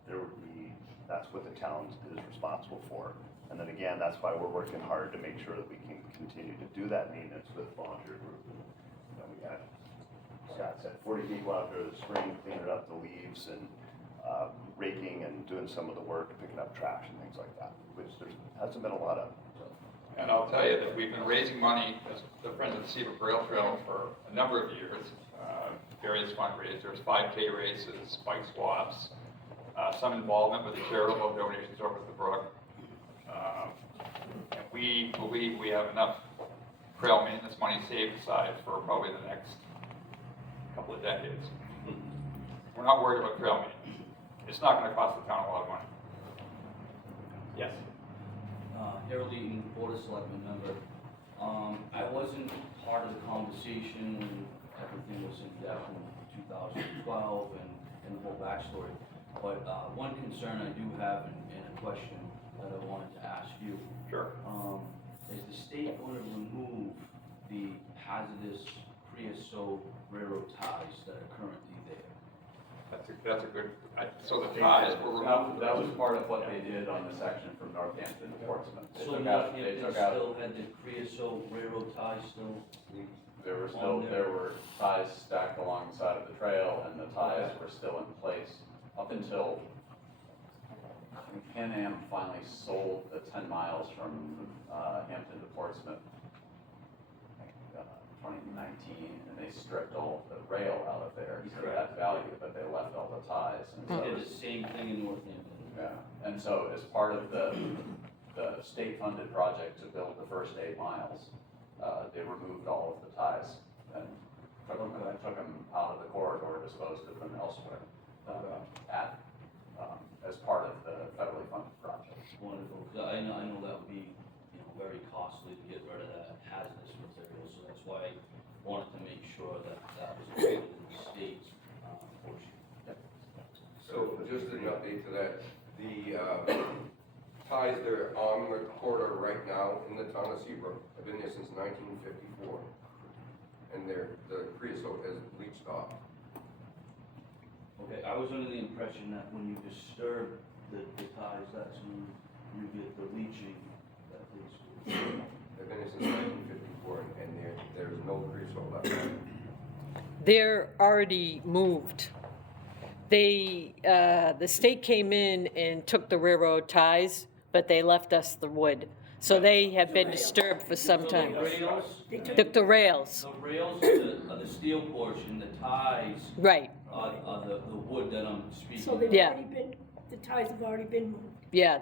there would be, that's what the town is responsible for. And then again, that's why we're working hard to make sure that we can continue to do that maintenance with volunteer group. You know, we had, Scott said, 40 people out there this spring cleaning up the leaves and raking and doing some of the work, picking up trash and things like that, which there hasn't been a lot of. So. And I'll tell you that we've been raising money as the Friends of the Seabrook Rail Trail for a number of years. Various fundraisers, 5K races, bike swaps, some involvement with the charitable donations over at the brook. And we believe we have enough trail maintenance money saved aside for probably the next couple of decades. We're not worried about trail maintenance. It's not going to cost the town a lot of money. Yes. Harold Eaton, Board of Selectmen member. I wasn't part of the conversation when everything was in depth in 2012 and the whole backstory. But one concern I do have and a question that I wanted to ask you. Sure. Is the state going to remove the hazardous creosote railroad ties that are currently there? That's a good, so the ties were removed. That was part of what they did on the section from Northampton to Portsmouth. They So took out- Northampton they took out- still had the creosote railroad ties still? There were ties stacked along the side of the trail, and the ties were still in place up until I think Pan Am finally sold the 10 miles from Hampton to Portsmouth, I think, 2019, and they stripped all the rail out of there, so it had value, but they left all the ties. And so They did the same thing in Northampton. yeah, and so as part of the state-funded project to build the first 8 miles, they removed all of the ties and took them out of the corridor, disposed of them elsewhere, as part of the federally funded project. Wonderful, 'cause I know that would be, very costly to get rid of that hazardous material, so that's why I wanted to make sure that that was included in the state's portion. So just an update to that, the ties that are on the corridor right now in the town of Seabrook have been there since 1954. And the creosote has leached off. Okay, I was under the impression that when you disturb the ties, that's when you get the leaching that takes place. They've been there since 1954, and there's no creosote left. They're already moved. The state came in and took the railroad ties, but they left us the wood. So they have been disturbed for some time. So the rails, Took the rails, the rails are the steel portion, the ties right, are the wood that I'm speaking So of. they've Yeah. already been, the ties have already been moved. yeah,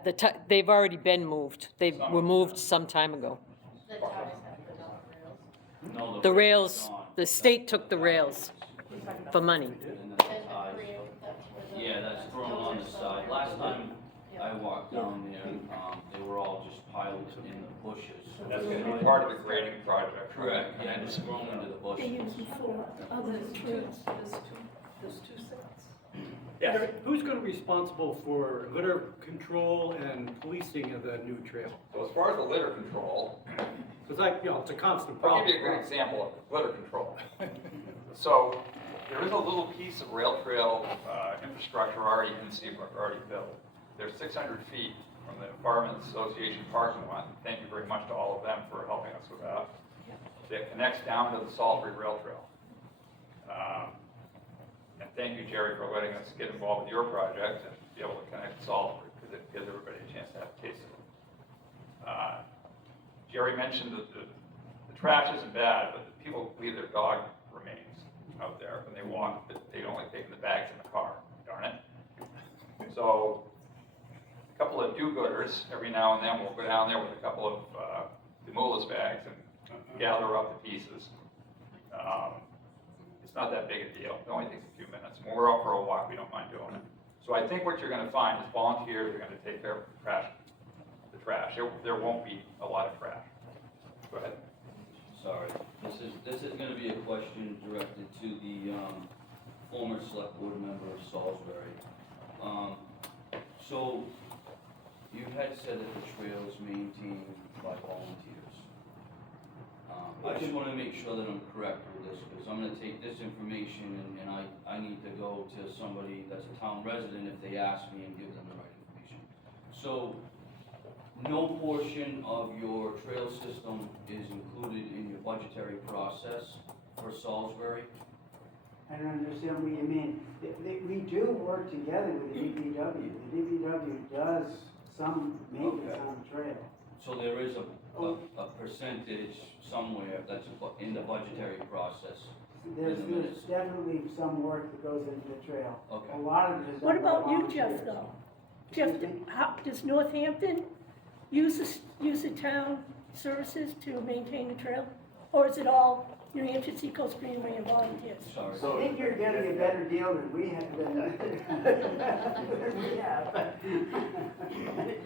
they've already been moved. They were moved some time ago. The ties have the dog rails. No, The rails, gone. the state took the rails for money. And then the ties. Yeah, that's thrown on the side. Last time I walked down there, they were all just piled in the bushes. That's gonna be part of the grading project. Correct, yeah, just thrown into the They bushes. use them for other trails. There's two sets. Yes. Who's going to be responsible for litter control and policing of the new trail? So as far as the litter control, Because it's a constant I'll problem. give you a good example of litter control. So there is a little piece of rail trail infrastructure already in Seabrook, already built. There's 600 feet from the Firemen's Association parking lot. Thank you very much to all of them for helping us with that. That connects down to the Salisbury Rail Trail. And thank you, Jerry, for letting us get involved with your project and be able to connect to Salisbury, because it gives everybody a chance to have a taste of it. Jerry mentioned that the trash isn't bad, but people leave their dog remains out there when they walk, but they don't like taking the bags in the car, darn it. So a couple of do-gooders, every now and then, will go down there with a couple of Demoulas bags and gather up the pieces. It's not that big a deal. It only takes a few minutes. When we're out for a walk, we don't mind doing it. So I think what you're going to find is volunteers are going to take care of the trash. There won't be a lot of trash. Go ahead. Sorry, this is gonna be a question directed to the, former select board member of Salisbury. So, you had said that the trail is maintained by volunteers. I just wanna make sure that I'm correct with this, because I'm gonna take this information and I need to go to somebody that's a town resident if they ask me and give them the right information. So, no portion of your trail system is included in your budgetary process for Salisbury? I don't understand what you mean. We do work together with the DPW. The DPW does some maintenance on the trail. So there is a percentage somewhere that's in the budgetary process? There's definitely some work that goes into the trail. Okay. A lot of it is What done by about you, volunteers. Jeff, though? Jeff, does Northampton use the town services to maintain the trail? Or is it all New Hampshire Seacoast Greenway and volunteers? Sorry. I think you're getting a better deal than we have.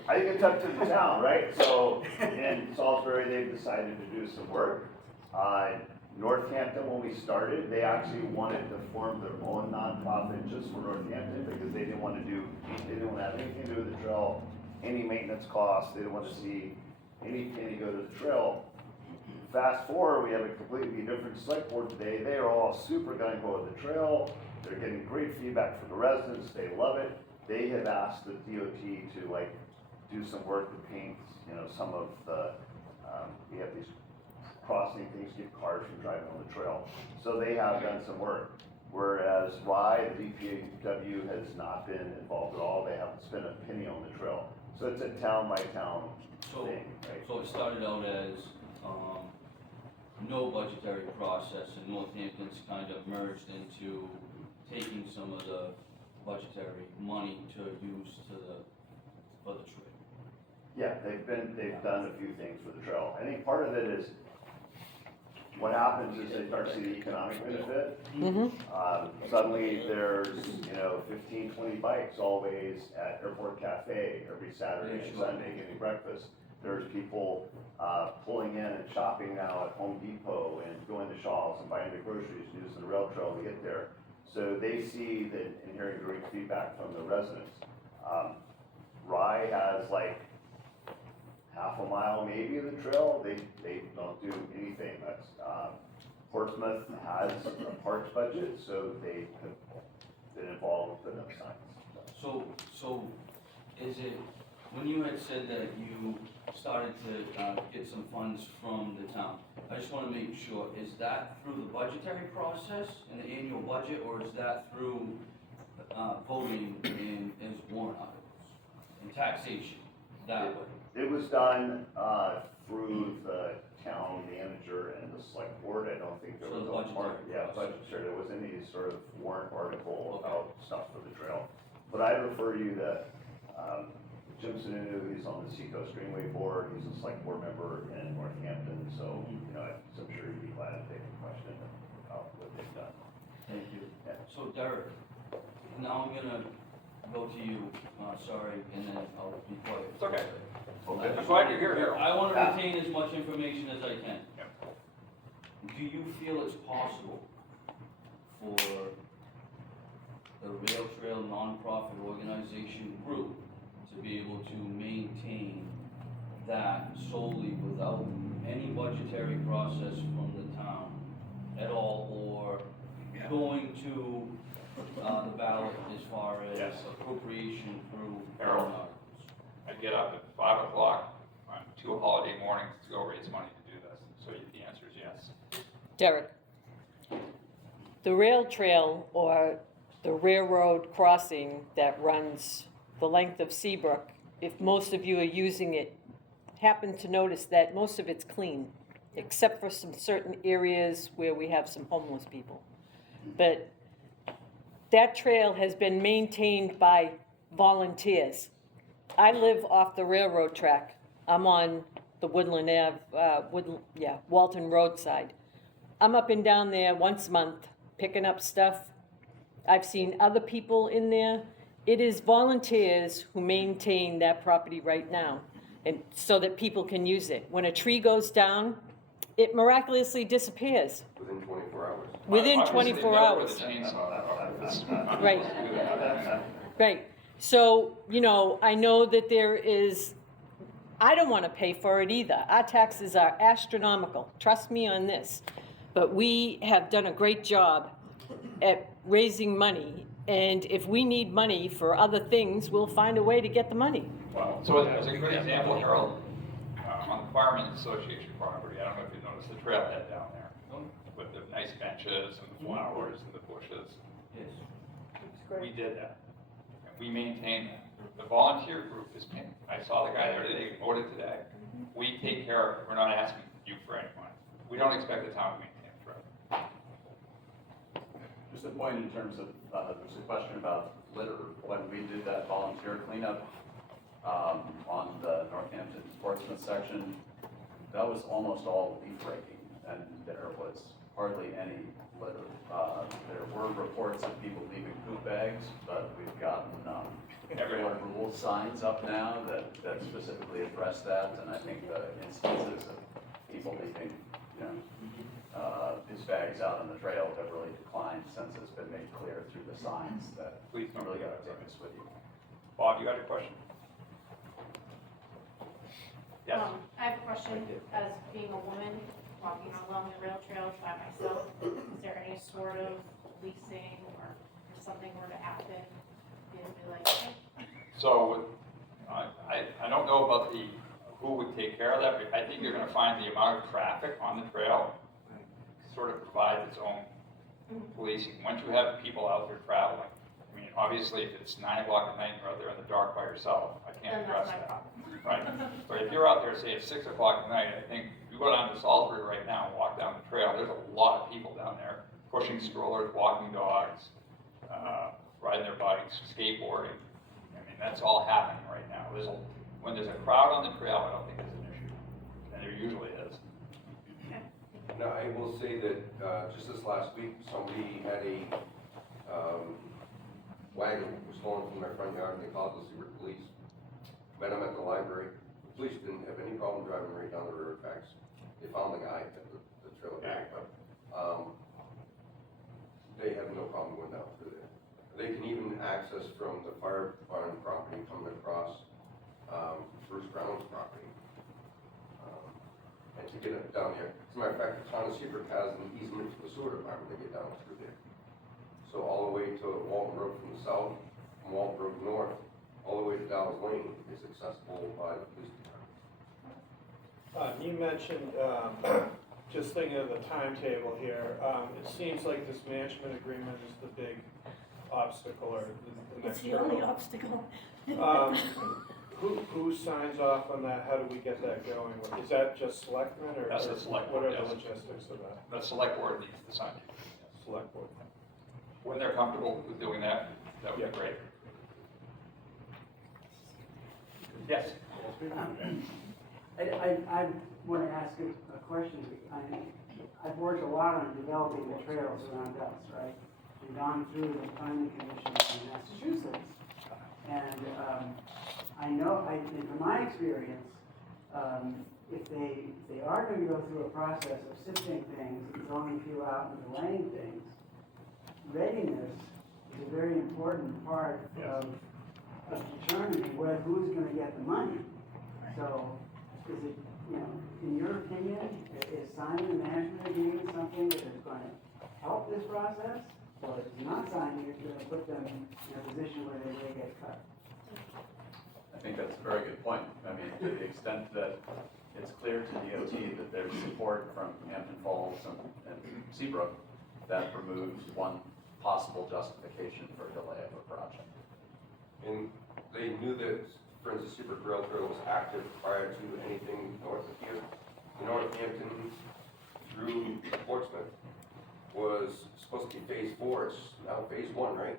I think it's up to the town, right? So in Salisbury, they've decided to do some work. Northampton, when we started, they actually wanted to form their own nonprofit just for Northampton because they didn't want to have anything to do with the trail, any maintenance costs. They didn't want to see any penny go to the trail. Fast forward, we have a completely different select board today. They are all super gung ho with the trail. They're getting great feedback from the residents. They love it. They have asked the DOT to do some work to paint, some of the, we have these crossing things, get cars from driving on the trail. So they have done some work. Whereas Rye, the DPW has not been involved at all. They haven't spent a penny on the trail. So it's a town by town So, thing, right? so it started out as, no budgetary process, and Northampton's kind of merged into taking some of the budgetary money to use for the trail. Yeah, they've done a few things for the trail. I think part of it is, what happens is they start to see the economic benefit. Suddenly there's, 15, 20 bikes always at Airport Cafe every Saturday and Sunday getting breakfast. There's people pulling in and shopping now at Home Depot and going to Shaw's and buying their groceries and using the rail trail to get there. So they see that and hearing great feedback from the residents. Rye has like half a mile maybe of the trail. They don't do anything. That's Portsmouth has a parks budget, so they have been involved with putting up signs. So is it, when you had said that you started to get some funds from the town, I just want to make sure, is that through the budgetary process in the annual budget, or is that through voting in as warrant articles and taxation that way? It was done through the town manager and the select board. I don't think there So was the a budgetary mark, budgetary. There wasn't any sort of warrant article about stuff for the trail. But I refer you to Jim Sununu, he's on the Seacoast Greenway board. He's a select board member in Northampton, so I'm sure he'd be glad to take a question about what they've done. Thank you. Yeah. So Derek, now I'm gonna go to you, sorry, and then I'll be quiet. It's okay. Okay. I'm glad you're here, Harold. I want to retain as much information as I can. Do you feel it's possible for the Rail Trail nonprofit organization group to be able to maintain that solely without any budgetary process from the town at all, or going to the ballot as far as Yes. appropriation through Harold. warrant articles? I get up at 5 o'clock on 2 holiday mornings to go raise money to do this, so the answer is yes. Derek, the rail trail or the railroad crossing that runs the length of Seabrook, if most of you are using it, happen to notice that most of it's clean, except for some certain areas where we have some homeless people. But that trail has been maintained by volunteers. I live off the railroad track. I'm on the Woodland Walton Road side. I'm up and down there once a month, picking up stuff. I've seen other people in there. It is volunteers who maintain that property right now, and so that people can use it. When a tree goes down, it miraculously disappears. Within 24 hours. Within Obviously, 24 never hours. with a chainsaw. Right. Right. So, I know that there is, I don't want to pay for it either. Our taxes are astronomical. Trust me on this. But we have done a great job at raising money. And if we need money for other things, we'll find a way to get the money. Well, so as a good example, Harold, on the Firemen's Association property, I don't know if you noticed the trailhead down there with the nice benches and the flowers and the bushes. Yes. We did that. And we maintain that. The volunteer group is paying. I saw the guy there today, voted today. We take care of it. We're not asking you for any money. We don't expect the town to maintain the trail. Just a point in terms of, there's a question about litter. When we did that volunteer cleanup on the Northampton Portsmouth section, that was almost all leaf raking, and there was hardly any litter. There were reports of people leaving poop bags, but we've gotten real rule signs up now that specifically address that, and I think the instances of people leaving, his bags out on the trail have really declined since it's been made clear through the signs that Please you really gotta take this with you. Bob, you had a question? Yes. I have a question, as being a woman walking along the rail trails by myself, is there any sort of policing or if something were to happen, you'd be like, hey, So, I don't know about the who would take care of that. But I think you're gonna find the amount of traffic on the trail sort of provides its own policing. Once you have people out there traveling, I mean, obviously, if it's 9 o'clock at night and you're out there in the dark by yourself, I can't Then address that's my that. Right? But if you're out there, say, at 6 o'clock at night, I think if you go down to Salisbury right now and walk down the trail, there's a lot of people down there pushing strollers, walking dogs, riding their bikes, skateboarding. I mean, that's all happening right now. When there's a crowd on the trail, I don't think there's an issue. And there usually is. Now, I will say that, just this last week, somebody had a, wagon was stolen from their front yard, and they called the Seabrook police. Met them at the library. The police didn't have any problem driving right down the railroad tracks. They found the guy at the trail area, but, they have no problem going down through there. They can even access from the fire barn property coming across, Bruce Brown's property. And to get it down there. As a matter of fact, the town of Seabrook has an easement to the sewer department to get down through there. So all the way to Walton Road from the south, from Walton Road north, all the way to Dow's Lane is accessible by the police department. You mentioned, just thinking of the timetable here, it seems like this management agreement is the big obstacle or the It's next the only hurdle. obstacle. Who signs off on that? How do we get that going? Is that just selectmen or? That's the select What board, are the yes. logistics of that? The select board needs to sign it. Select board. When they're comfortable with doing that, that would Yeah. be great. Yes? I want to ask a question. I've worked a lot on developing the trails around us, right? And gone through the planning commission in Massachusetts. And I know, from my experience, if they are going to go through a process of sifting things, and throwing people out and delaying things, readiness is a very important part of determining who's going to get the money. So, is it, in your opinion, is signing a management agreement something that is going to help this process? Or if it's not signing, it's going to put them in a position where they may get cut? I think that's a very good point. I mean, to the extent that it's clear to DOT that there's support from Hampton Falls and Seabrook, that removes one possible justification for delay of a project. And they knew that, for instance, Seabrook Rail Trail was active prior to anything north of here. Northampton through Portsmouth was supposed to be phase 4, it's now phase 1, right?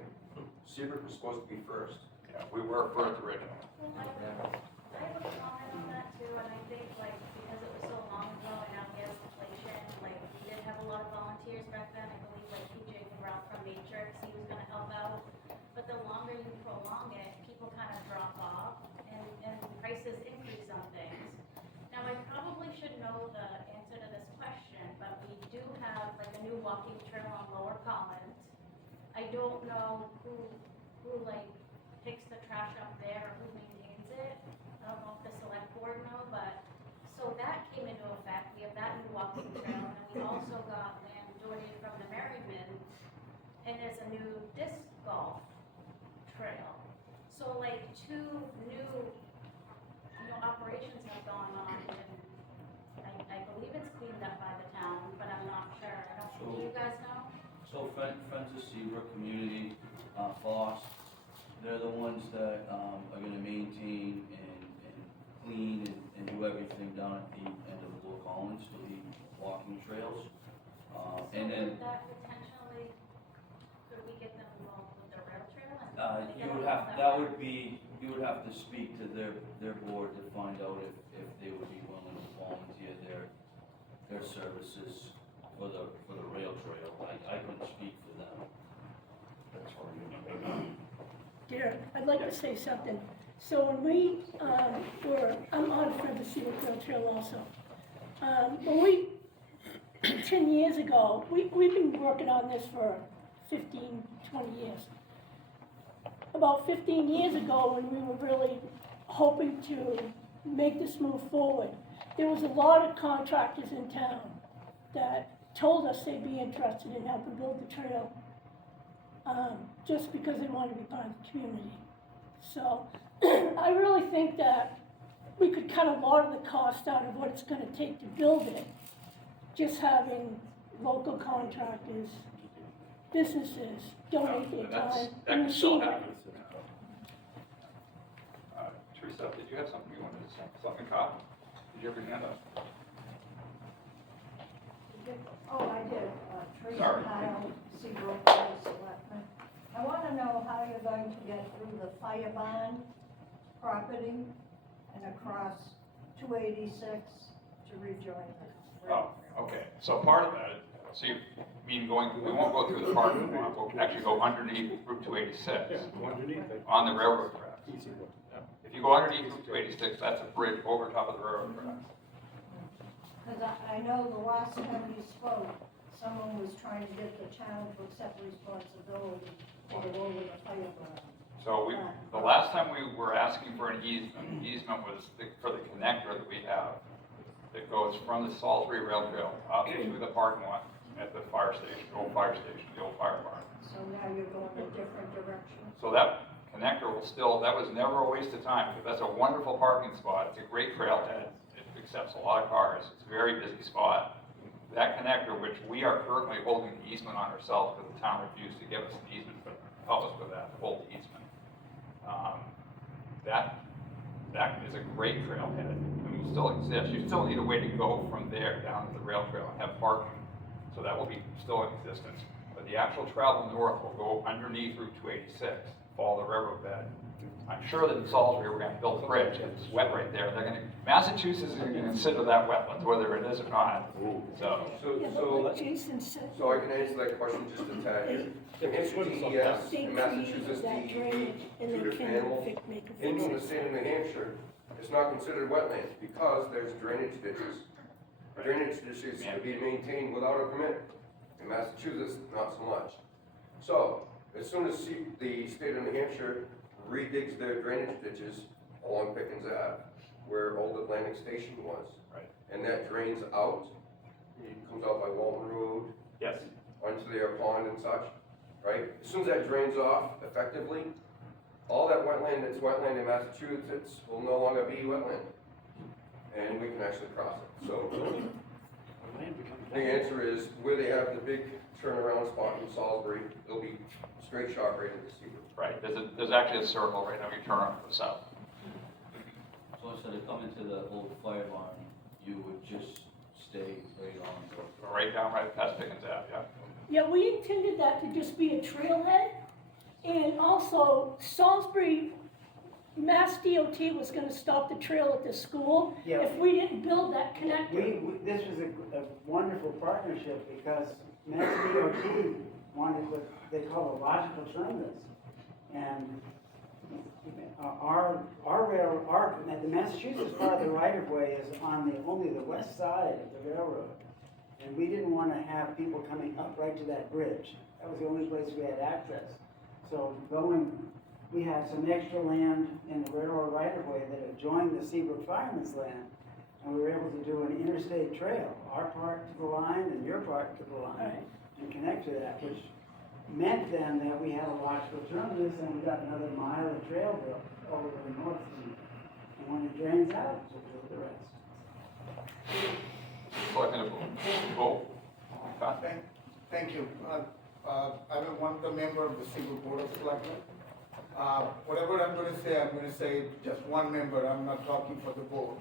Seabrook was supposed to be first. Yeah, we were first originally. Well, I have a comment on that too, and I think like, because it was so long ago and now we have inflation, like, we did have a lot of volunteers back then, I believe like PJ came around from Matrix, he was gonna help out. But the longer you prolong it, people kind of drop off and prices increase on things. Now, I probably should know the answer to this question, but we do have like a new walking trail on Lower Collins. I don't know who like picks the trash up there, or who maintains it. I don't know if the select board know, but, so that came into effect. We have that new walking trail, and then we also got land donated from the Merryman, and there's a new disc golf trail. So like 2 new, operations have gone on, and I believe it's cleaned up by the town, but I'm not sure. Do you guys know? So Friends of Seabrook Community, FOSS, they're the ones that are gonna maintain and clean and do everything down at the end of Lower Collins to the walking trails. And then Could that potentially, could we get them involved with the rail trail? and you get would them have, that that way? would be, you would have to speak to their board to find out if they would be willing to volunteer their services for the rail trail. I couldn't speak for them. That's for you. Derek, I'd like to say something. So when we I'm on for the Seabrook Rail Trail also. When we, 10 years ago, we've been working on this for 15, 20 years. About 15 years ago, when we were really hoping to make this move forward, there was a lot of contractors in town that told us they'd be interested in helping build the trail, just because they wanted to be part of the community. So I really think that we could cut a lot of the cost out of what it's gonna take to build it. Just having local contractors, businesses donate their time That and can still machinery. happen. Teresa, did you have something you wanted to say? Something, Kyle? Did you have your hand up? Oh, I did, Teresa Sorry. Kyle, Seabrook Rail Selectmen. I wanna know how you're going to get through the fire barn property and across 286 to rejoin the. Oh, okay, so part of that, so you mean going, we won't go through the parking lot, we'll actually go underneath Route 286 Underneath it. on the railroad tracks. Easy one. If you go underneath Route 286, that's a bridge over top of the railroad tracks. Cause I know the last time we spoke, someone was trying to get the town to accept responsibility to go over the fire barn. So the last time we were asking for an easement was for the connector that we have that goes from the Salisbury Rail Trail up to the parking lot at the fire station, the old fire station, the old fire barn. So now you're going a different direction? So that connector will still, that was never a waste of time, because that's a wonderful parking spot. It's a great trailhead. It accepts a lot of cars. It's a very busy spot. That connector, which we are currently holding the easement on ourselves, because the town refused to give us an easement, but help us with that, to hold the easement. That is a great trailhead. I mean, it still exists. You still need a way to go from there down to the rail trail and have parking. So that will be still in existence. But the actual travel north will go underneath Route 286, follow the railroad bed. I'm sure that in Salisbury, we're gonna build a bridge, it's wet right there. They're gonna, Massachusetts is gonna consider that wetlands, whether it is or not. So, Yeah, but like Jason said, So I can answer that question just a tad. New Hampshire DES they and created Massachusetts that drainage DEP, and two they different can't animals. make a In the fix. state of New Hampshire, it's not considered wetlands because there's drainage ditches. Drainage ditches to be maintained without a permit. In Massachusetts, not so much. So, as soon as the state of New Hampshire redigs their drainage ditches along Pickens Ave, where old Atlantic Station was, right. and that drains out, it comes out by Walton Road, yes. onto their pond and such, right? As soon as that drains off effectively, all that wetland that's wetland in Massachusetts will no longer be wetland. And we can actually cross it. So the answer is where they have the big turnaround spot in Salisbury, it'll be straight shot right into Seabrook. Right, there's actually a circle right now, you turn on to the south. So instead of coming to the old fire barn, you would just stay right on the. Right down, right past Pickens Ave, yeah. Yeah, we intended that to just be a trailhead, and also Salisbury, Mass DOT was gonna stop the trail at the school Yeah. if we didn't build that connector. This was a wonderful partnership because Mass DOT wanted what they call a logical terminus. And the Massachusetts part of the right of way is on only the west side of the railroad. And we didn't want to have people coming up right to that bridge. That was the only place we had access. So we had some extra land in the railroad right of way that adjoined the Seabrook Fireman's land. And we were able to do an interstate trail, our part to the line and your part to the line, Right. and connect to that, which meant then that we had a logical terminus and we got another mile of trail built over to the north. And when it drains out, we'll do the rest. Selectman Bogle. Thank you. I'm one of the member of the Seabrook Board of Selectmen. Whatever I'm going to say just one member. I'm not talking for the board.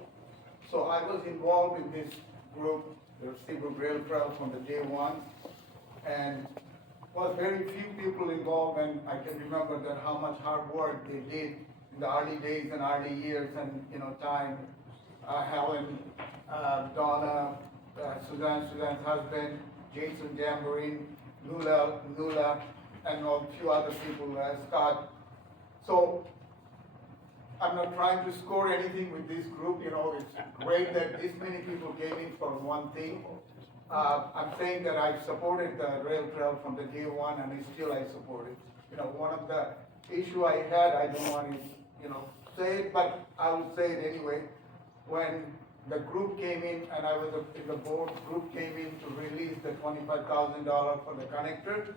So I was involved in this group, the Seabrook Rail Trail, from the day one, and was very few people involved, and I can remember that how much hard work they did in the early days and early years, and time. Helen, Donna, Suzanne's husband, Jason Janvrin, Nula, and a few other people, Scott. So I'm not trying to score anything with this group. It's great that this many people came in for one thing. I'm saying that I've supported the rail trail from the day one, and still I support it. One of the issue I had, I don't want to, say it, but I will say it anyway. When the group came in, and I was in the board, group came in to release the $25,000 for the connector,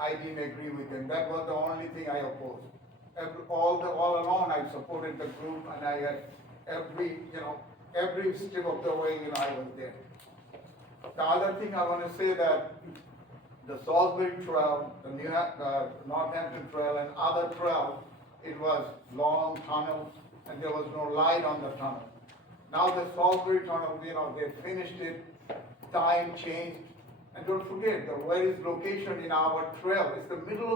I didn't agree with them. That was the only thing I opposed. All along, I supported the group, and I had every step of the way, I was there. The other thing I want to say that the Salisbury Trail, the Northampton Trail and other trails, it was long tunnel and there was no light on the tunnel. Now the Salisbury Tunnel, they finished it, time changed, and don't forget the where is location in our trail. It's the middle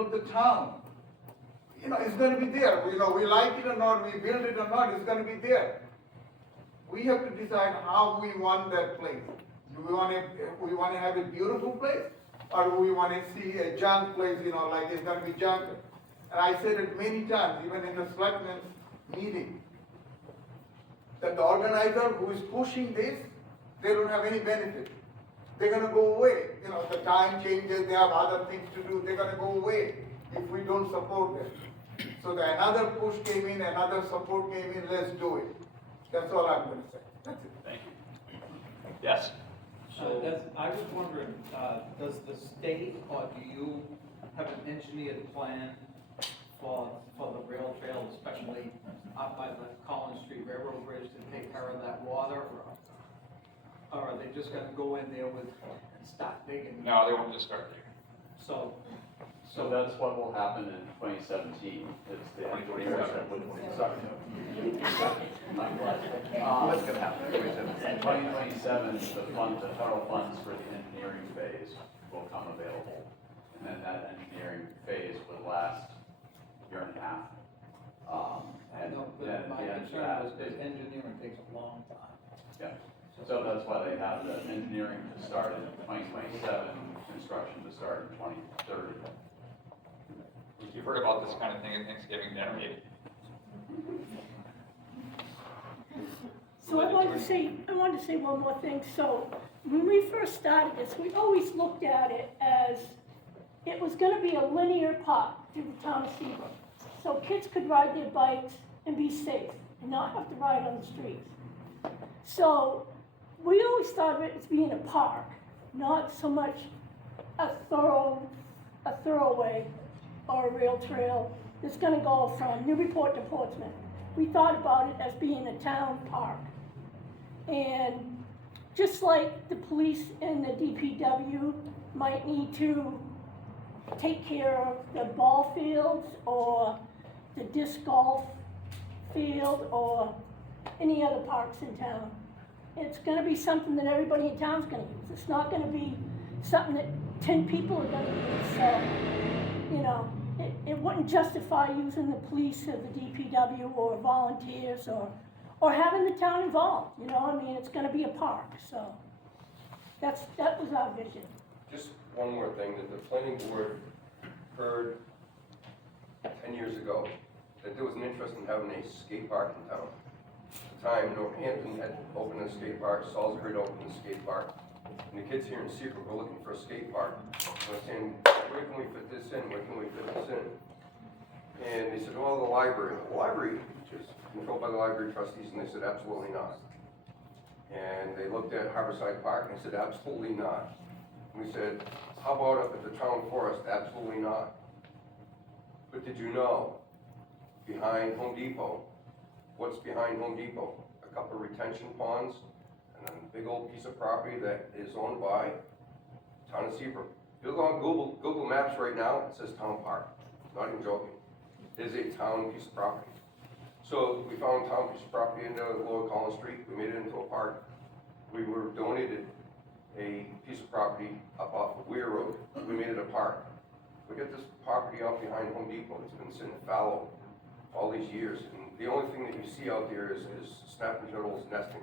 of the town. It's going to be there. We like it or not, we build it or not, it's going to be there. We have to decide how we want that place. Do we want to have a beautiful place, or do we want to see a junk place? Like it's going to be junk. And I said it many times, even in the selectmen's meeting, that the organizer who is pushing this, they don't have any benefit. They're going to go away. The time changes, they have other things to do, they're going to go away if we don't support them. So another push came in, another support came in, let's do it. That's all I'm going to say. That's it. Thank you. Yes? I was wondering, does the state, or do you have an engineered plan for the rail trail, especially up by the Collins Street Railroad Bridge, to take care of that water? Or are they just gonna go in there and start digging? No, they won't just start digging. So that's what will happen in 2017. It's the 2027. What's going to happen in 2027? The federal funds for the engineering phase will come available, and then that engineering phase would last a year and a half. I know, but then my at the end of concern that, is that engineering takes a long time. yeah. So that's why they have the engineering to start in 2027, construction to start in 2030. You've heard about this kind of thing at Thanksgiving dinner, maybe? So I wanted to say one more thing. So when we first started this, we always looked at it as it was going to be a linear path through the town of Seabrook. So kids could ride their bikes and be safe and not have to ride on the streets. So we always thought of it as being a park, not so much a thoroughway or a rail trail that's going to go from Newburyport to Portsmouth. We thought about it as being a town park. And just like the police and the DPW might need to take care of the ball fields or the disc golf field or any other parks in town, it's going to be something that everybody in town's going to use. It's not going to be something that 10 people are going to use. So, it wouldn't justify using the police or the DPW or volunteers or having the town involved. It's going to be a park. So that was our vision. Just one more thing, that the planning board heard 10 years ago that there was an interest in having a skate park in town. At the time, Hampton had opened a skate park, Salisbury had opened a skate park, and the kids here in Seabrook were looking for a skate park. I was saying, where can we fit this in? Where can we fit this in? And they said, well, the library. The library is controlled by the library trustees, and they said, absolutely not. And they looked at Harborside Park, and they said, absolutely not. And we said, how about up at the town forest? Absolutely not. But did you know, behind Home Depot, what's behind Home Depot? A couple of retention ponds, and a big old piece of property that is owned by town of Seabrook. If you look on Google Maps right now, it says town park. Not even joking. It is a town piece of property. So we found a town piece of property in Lower Collins Street. We made it into a park. We were donated a piece of property up off of Weir Road. We made it a park. We got this property out behind Home Depot. It's been sitting fallow all these years. And the only thing that you see out there is snapping turtles nesting,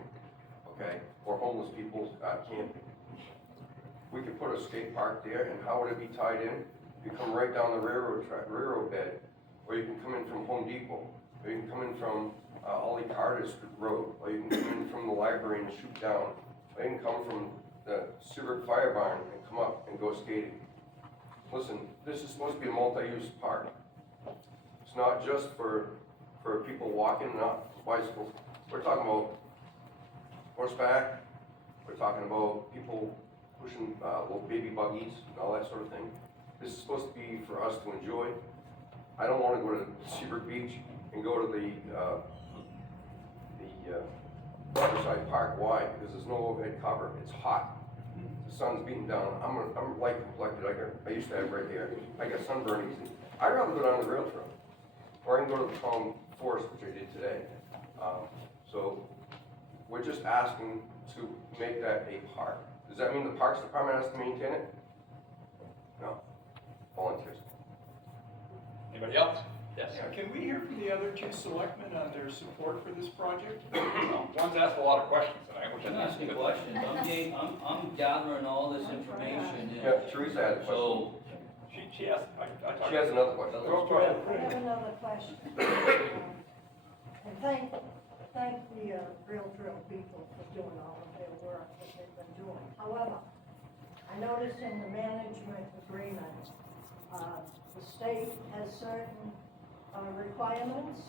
okay? Or homeless people camping. We could put a skate park there, and how would it be tied in? You come right down the railroad bed, or you can come in from Home Depot, or you can come in from Ollie Carter's Road, or you can come in from the library and shoot down, or you can come from the Seabrook Fire Barn and come up and go skating. Listen, this is supposed to be a multi-use park. It's not just for people walking, not bicycles. We're talking about horseback. We're talking about people pushing little baby buggies and all that sort of thing. This is supposed to be for us to enjoy. I don't want to go to Seabrook Beach and go to the Riverside Park. Why? Because there's no overhead cover. It's hot. The sun's beating down. I'm light complected. I used to have red hair. I got sunburn easy. I'd rather go down the rail trail, or I can go to the town forest, which I did today. So we're just asking to make that a park. Does that mean the Parks Department has to maintain it? No. Volunteers. Anybody else? Yes. Yeah, can we hear from the other two selectmen on their support for this project? One's asked a lot of questions tonight, which I'm I think asking is good. questions, I'm gathering all this information. and Yeah, Teresa had a question. So, She asked, She has another question. Go ahead. I have another question. And thank the Rail Trail people for doing all of their work that they've been doing. However, I noticed in the management agreement, the state has certain requirements.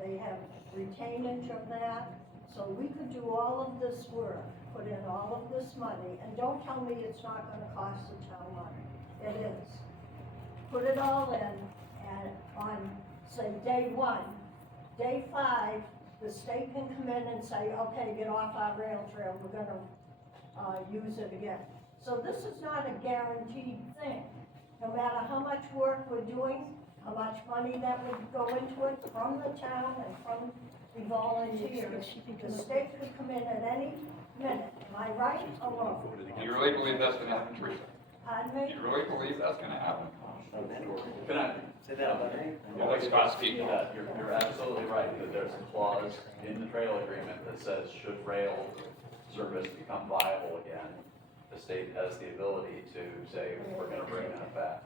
They have retainage of that. So we could do all of this work, put in all of this money, and don't tell me it's not gonna cost the town money. It is. Put it all in, and on, say, day 1, day 5, the state can come in and say, okay, get off our rail trail, we're gonna use it again. So this is not a guaranteed thing. No matter how much work we're doing, how much money that would go into it from the town and from the volunteers, the state could come in at any minute. Am I right or wrong? Do you really believe that's gonna happen, Teresa? Pardon Do me? you really believe that's gonna happen? Can I? Say that about me. Yeah, let Scott speak. You're absolutely right, that there's a clause in the trail agreement that says should rail service become viable again, the state has the ability to say, we're gonna bring that back.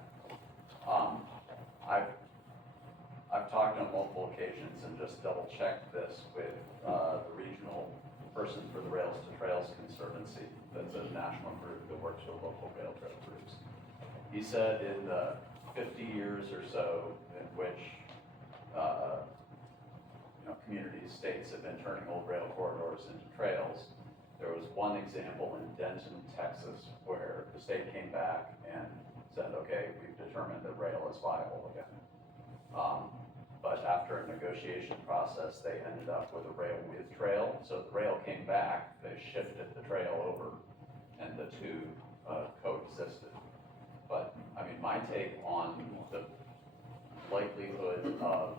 I've talked on multiple occasions and just double checked this with, the regional person for the Rails to Trails Conservancy, that's a national group that works with local rail trail groups. He said in the 50 years or so in which, communities, states have been turning old rail corridors into trails, there was one example in Denton, Texas, where the state came back and said, okay, we've determined that rail is viable again. But after a negotiation process, they ended up with a rail with trail. So the rail came back, they shifted the trail over, and the two coexisted. But, I mean, my take on the likelihood of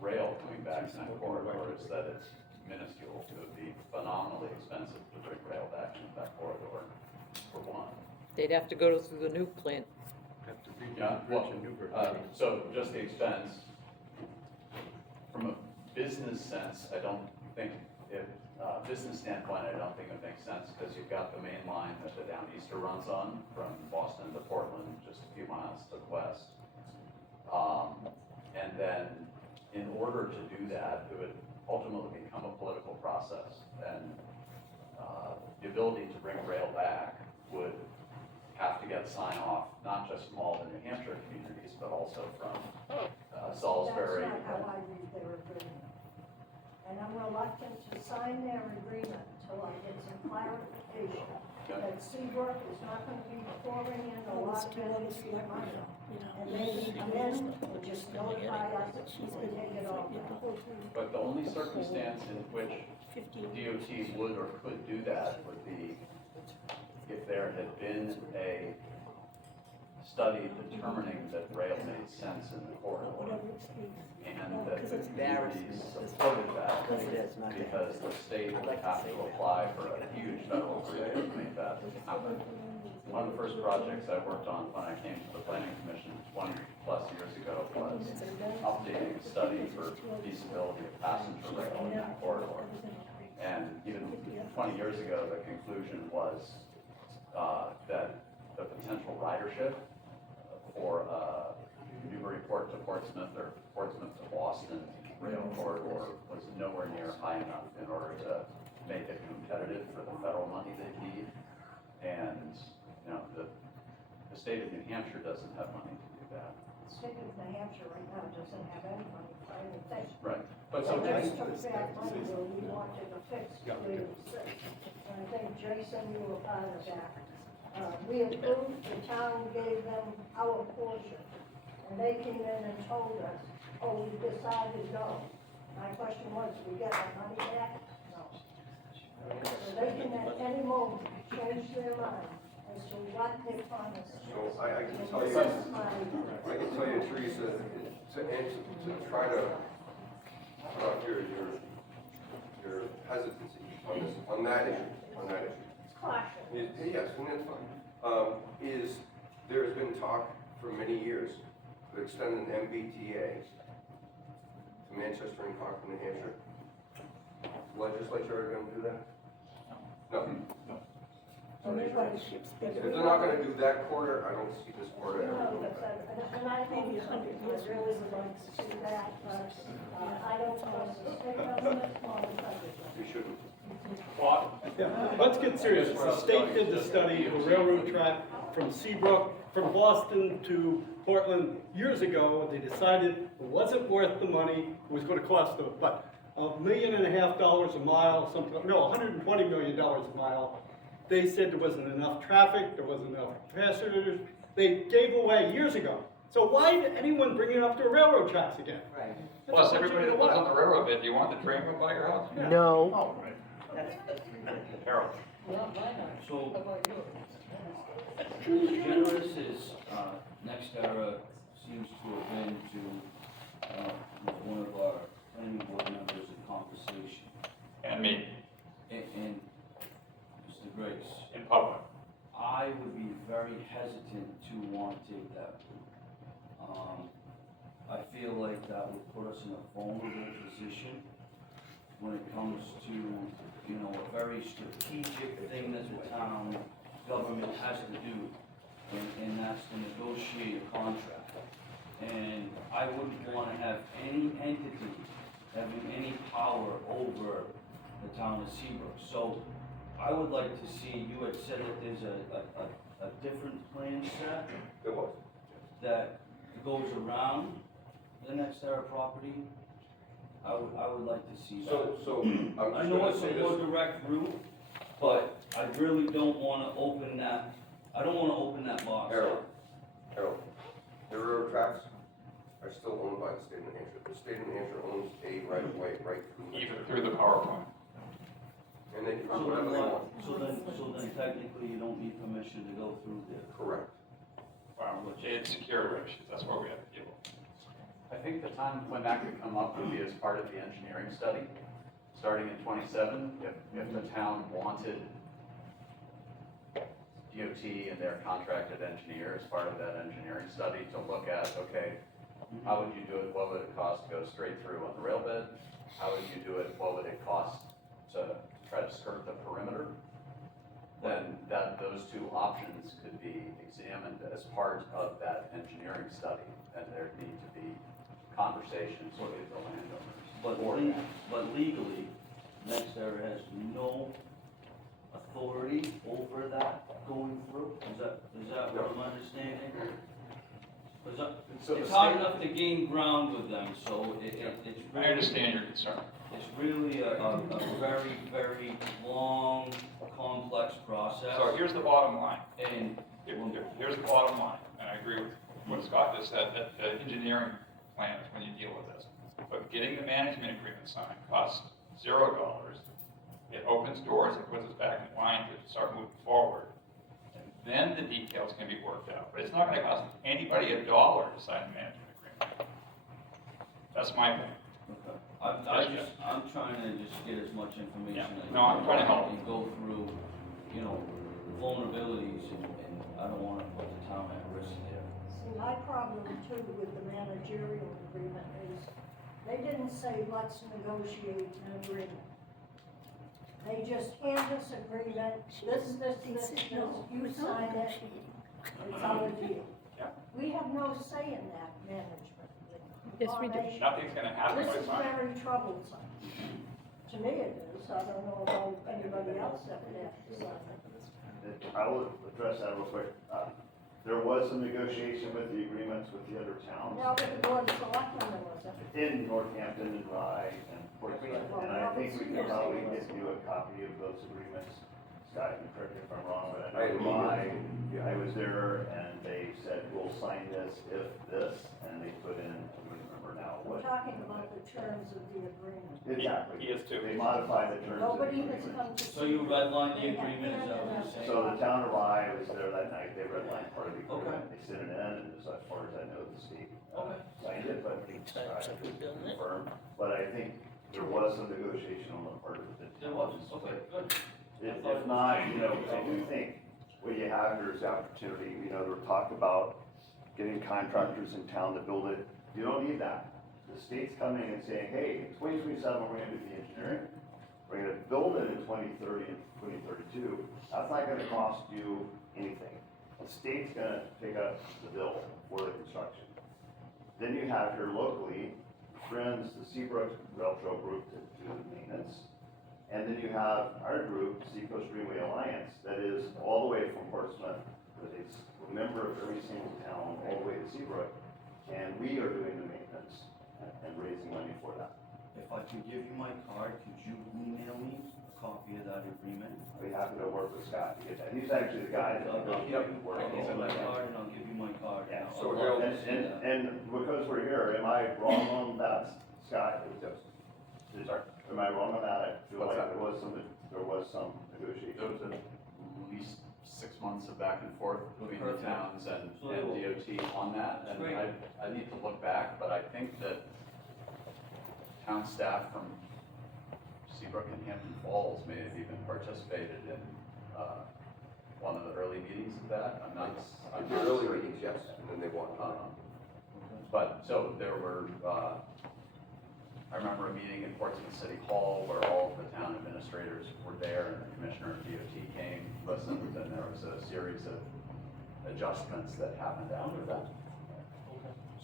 rail coming back in that corridor is that it's minuscule. It would be phenomenally expensive to bring rail back into that corridor, for one. They'd have to go through the new plant. Yeah, well, so just the expense, from a business sense, I don't think, business standpoint, I don't think it makes sense, because you've got the main line that the Downeaster runs on, from Boston to Portland, just a few miles to the west. And then, in order to do that, it would ultimately become a political process, and the ability to bring rail back would have to get sign off, not just from all the New Hampshire communities, but also from Salisbury. That's not how I read their agreement. And I'm reluctant to sign their agreement until I get some clarification that Seabrook is not gonna be pouring in a lot of energy and money. And maybe then just notify us and take it all back. But the only circumstance in which DOT would or could do that would be if there had been a study determining that rail made sense in the corridor, and that the communities supported that, because the state would have to apply for a huge federal grant to make that happen. One of the first projects I worked on when I came to the Planning Commission 20 plus years ago was updating a study for feasibility of passenger rail in that corridor. And even 20 years ago, the conclusion was that the potential ridership for Newburyport to Portsmouth or Portsmouth to Boston rail corridor was nowhere near high enough in order to make it competitive for the federal money they need. And, the state of New Hampshire doesn't have money to do that. The state of New Hampshire right now doesn't have any money for anything. Right. But So so they just, took back money where we wanted to fix Clear Six. And I think Jason, you were part of that. We approved, the town gave them our portion. And they came in and told us, oh, we decided no. My question was, do we get our money back? No. So they can at any moment change their mind as to what they promised. So I can tell This you, is my- I can tell you, Teresa, to try to cut off your hesitancy on that issue. It's caution. Yes, and that's fine. Is, there has been talk for many years to extend an MBTA to Manchester and Concord, New Hampshire. Legislature are gonna do that? No. Everybody ships If bigger. they're not gonna do that quarter, I don't see this quarter ever No, doing but that. and I think Maybe 100 I years. really would like to see that, but I don't trust the state government or the federal government. We shouldn't. Yeah, let's get serious. The state did the study of a railroad track from Seabrook, from Boston to Portland years ago. They decided it wasn't worth the money. It was gonna cost them, but $1.5 million a mile, something, no, $120 million a mile. They said there wasn't enough traffic, there wasn't enough passengers. They gave away years ago. So why did anyone bring it up to railroad tracks again? Right. Plus, everybody that lives on the railroad bed, do you want the train go by your house? No. Harold. So, generous as Next Era seems to have been to one of our planning board members in conversation. And me, And Mr. Grace. in public. I would be very hesitant to want to take that route. I feel like that would put us in a vulnerable position when it comes to, a very strategic thing that the town government has to do, and that's to negotiate a contract. And I wouldn't want to have any entity having any power over the town of Seabrook. So I would like to see, you had said that there's a different plan set There was. that goes around the Next Era property. I would like to see that. So, I'm I just know gonna it's say a more this. direct route, but I really don't wanna open that, I don't wanna open that box. Harold, the railroad tracks are still owned by the state of New Hampshire. The state of New Hampshire owns a right of way right through. Even through the power plant. And they can So do whatever they want. then technically you don't need permission to go through there. Correct. Wow, it's security issues, that's what we have to deal with. I think the time when that could come up would be as part of the engineering study, starting in '27, if the town wanted DOT and their contracted engineer as part of that engineering study to look at, okay, how would you do it, what would it cost to go straight through on the rail bed? How would you do it, what would it cost to try to skirt the perimeter? Then those two options could be examined as part of that engineering study, and there'd need to be conversations with the landowners. But legally, Next Era has no authority over that going through? Is that what I'm understanding? So the It's hard state- enough to gain ground with them, so it's I really, understand your concern. it's really a very, very long, complex process. So here's the bottom line. And Here's the bottom line, and I agree with what Scott just said, that the engineering plan is when you deal with this. But getting the management agreement signed costs $0. It opens doors, it puts us back in line to start moving forward. And then the details can be worked out. But it's not gonna cost anybody $1 to sign the management agreement. That's my point. Okay. I'm trying to just get as much information Yeah. as No, I'm trying to help. And go through, vulnerabilities, and I don't wanna put the town at risk there. See, my problem too with the managerial agreement is, they didn't say, let's negotiate an agreement. They just hand us agreement, this, you sign it, it's our deal. Yeah. We have no say in that management agreement. Yes, we do. Formation. Nothing's gonna happen This by is signing. very troublesome. To me it is, I don't know about anybody else that would have to sign it. I will address that real quick. There was some negotiation with the agreements with the other towns. Now with the board of selectmen, there wasn't. In Northampton and Rye and Portsmouth, and I think we can probably get you a copy of those agreements. Scott, you correct me if I'm wrong, but I know Rye, I was there and they said, we'll sign this if this, and they put in, I don't remember for now. We're talking about the terms of the agreement. Exactly. He is too. They modify the terms of the Nobody has agreement. come to. So you redline the agreement, is that what you're saying? So the town of Rye was there that night, they redlined part of the Okay. agreement, they sent it in, and as far as I know, the state Okay. signed it, but I could confirm. But I think there was some negotiation on the part of the There town. was, okay, good. If not, you know, I do think what you have here is the opportunity, you know, there were talk about getting contractors in town to build it. You don't need that. The state's coming and saying, hey, in 2027, we're gonna do the engineering. We're gonna build it in 2030 and 2032. That's not gonna cost you anything. The state's gonna pick up the bill for the construction. Then you have here locally, friends, the Seabrook Rail Trail group to do the maintenance. And then you have our group, Seacoast Greenway Alliance, that is all the way from Portsmouth, that is a member of every single town, all the way to Seabrook. And we are doing the maintenance and raising money for that. If I could give you my card, could you email me a copy of that agreement? I'll be happy to work with Scott to get that. He's actually the guy that I'll give you, work. I'll give you my card and I'll give you my card. Yeah, and so I'll- and because we're here, am I wrong on that, Scott? Am I wrong on that? I feel like there was some negotiation. There was at least 6 months of back and forth between the Perfect. towns and So- DOT on that. And Great. I need to look back, but I think that town staff from Seabrook and Hampton Falls may have even participated in one of the early meetings of that. I'm not The early certain. meetings, yes, and then they won. But, so there were, I remember a meeting in Portsmouth City Hall where all of the town administrators were there and the commissioner of DOT came, listened, and there was a series of adjustments that happened after that.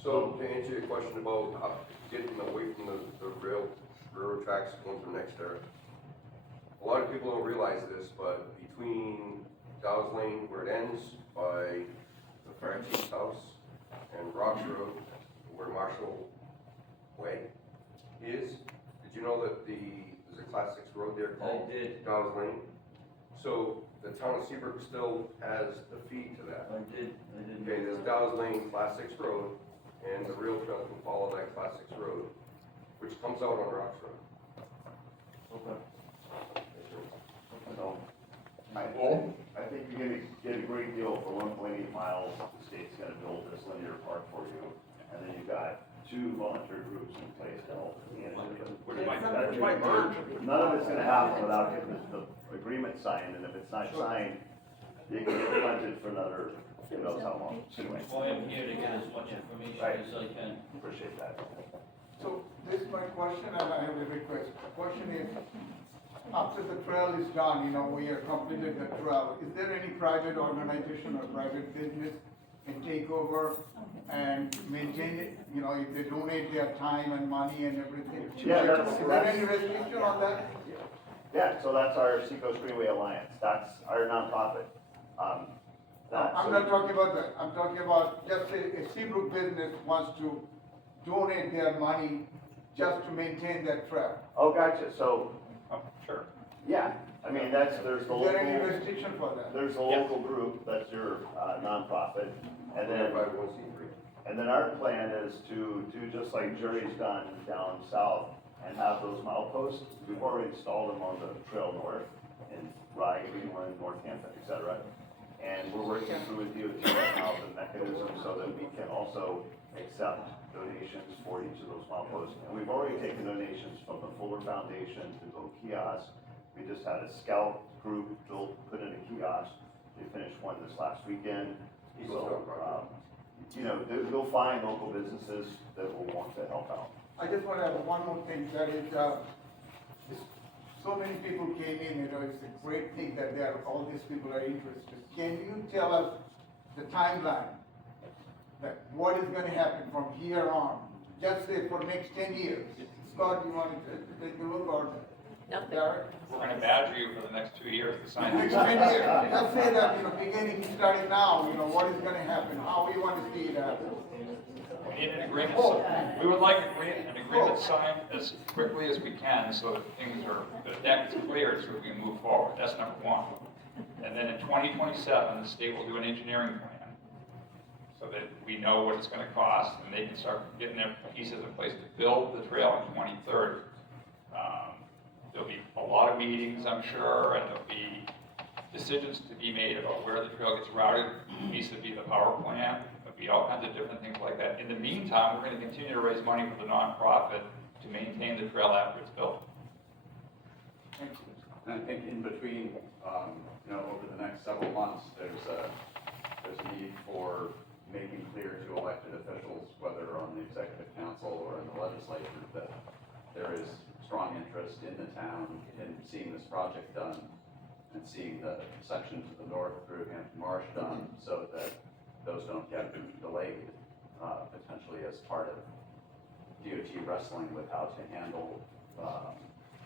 So to answer your question about getting away from the railroad tracks going through next era, a lot of people don't realize this, but between Dow's Lane, where it ends by the fire chief's house, and Rocks Road, where Marshall Way is, did you know that there's a Class 6 road there called I did. Dow's Lane? So the town of Seabrook still has the feed to that. I did. Okay, there's Dow's Lane, Class 6 road, and the rail trail can follow that Class 6 road, which comes out on Rocks Road. Okay. So, I think you're gonna get a great deal for 1.8 miles. The state's gonna build this linear park for you. And then you've got 2 volunteer groups in place to help manage it. None of it's gonna happen without getting the agreement signed, and if it's not signed, you can get funded for another, who knows how long. Anyway, Well, I'm here to get as much information Right. as I can. appreciate that. So this is my question, and I have a request. The question is, after the trail is done, you know, we have completed the trail, is there any private organization or private business can take over and maintain it? You know, if they donate their time and money and everything? Yeah, that's- Is there any restriction on that? Yeah, so that's our Seacoast Greenway Alliance. That's our nonprofit. I'm not talking about that, I'm talking about just a Seabrook business wants to donate their money just to maintain that trail. Oh, gotcha. So, Sure. yeah, I mean, there's the Is there any local, restriction for that? there's a local group, that's your nonprofit. And then, 501c3. and then our plan is to do just like Jerry's done down south and have those mileposts. We've already installed them on the trail north in Rye, Greenland, Northampton, et cetera. And we're working through with DOT right now the mechanism so that we can also accept donations for each of those mileposts. And we've already taken donations from the Fuller Foundation to build kiosks. We just had a scout group put in a kiosk. They finished one this last weekend. So, you know, you'll find local businesses that will want to help out. I just want to have one more thing, that is, so many people came in, you know, it's a great thing that all these people are interested. Can you tell us the timeline? That what is gonna happen from here on? Just say for next 10 years. Scott, you want to take a look, or Nothing. Derek? We're gonna badger you for the next 2 years to sign Next this. 10 years, just say that, you know, beginning, starting now, you know, what is gonna happen, how we want to see it happen. We need an agreement, we would like an agreement signed as quickly as we can so that things are, the deck is cleared so we can move forward. That's number one. And then in 2027, the state will do an engineering plan. so that we know what it's gonna cost, and they can start getting their pieces in place to build the trail in 2030. There'll be a lot of meetings, I'm sure, and there'll be decisions to be made about where the trail gets routed vis-a-vis the power plant. There'll be all kinds of different things like that. In the meantime, we're gonna continue to raise money for the nonprofit to maintain the trail after it's built. And I think in between, over the next several months, there's a need for making clear to elected officials, whether on the executive council or in the legislature, that there is strong interest in the town in seeing this project done and seeing the section to the north through Hampton Marsh done, so that those don't get delayed, potentially as part of DOT wrestling with how to handle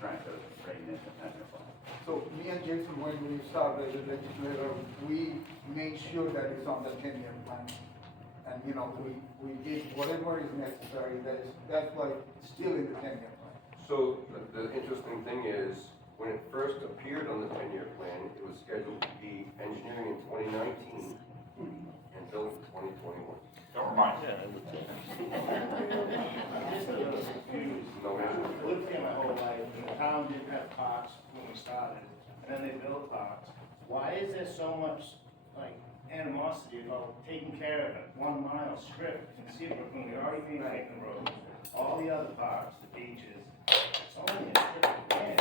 trying to bring in the tenure plan. So me and Jason, when we started as a legislator, we made sure that it's on the 10-year plan. And, we did whatever is necessary, that's like still in the 10-year plan. So the interesting thing is, when it first appeared on the 10-year plan, it was scheduled to be engineering in 2019 and built in 2021. Don't remind. No answer. I lived here my whole life, and the town didn't have parks when we started, and then they built parks. Why is there so much, animosity about taking care of it, 1 mile strip in Seabrook, when we already made Hampton Road, all the other parks, the beaches, it's only a strip of land.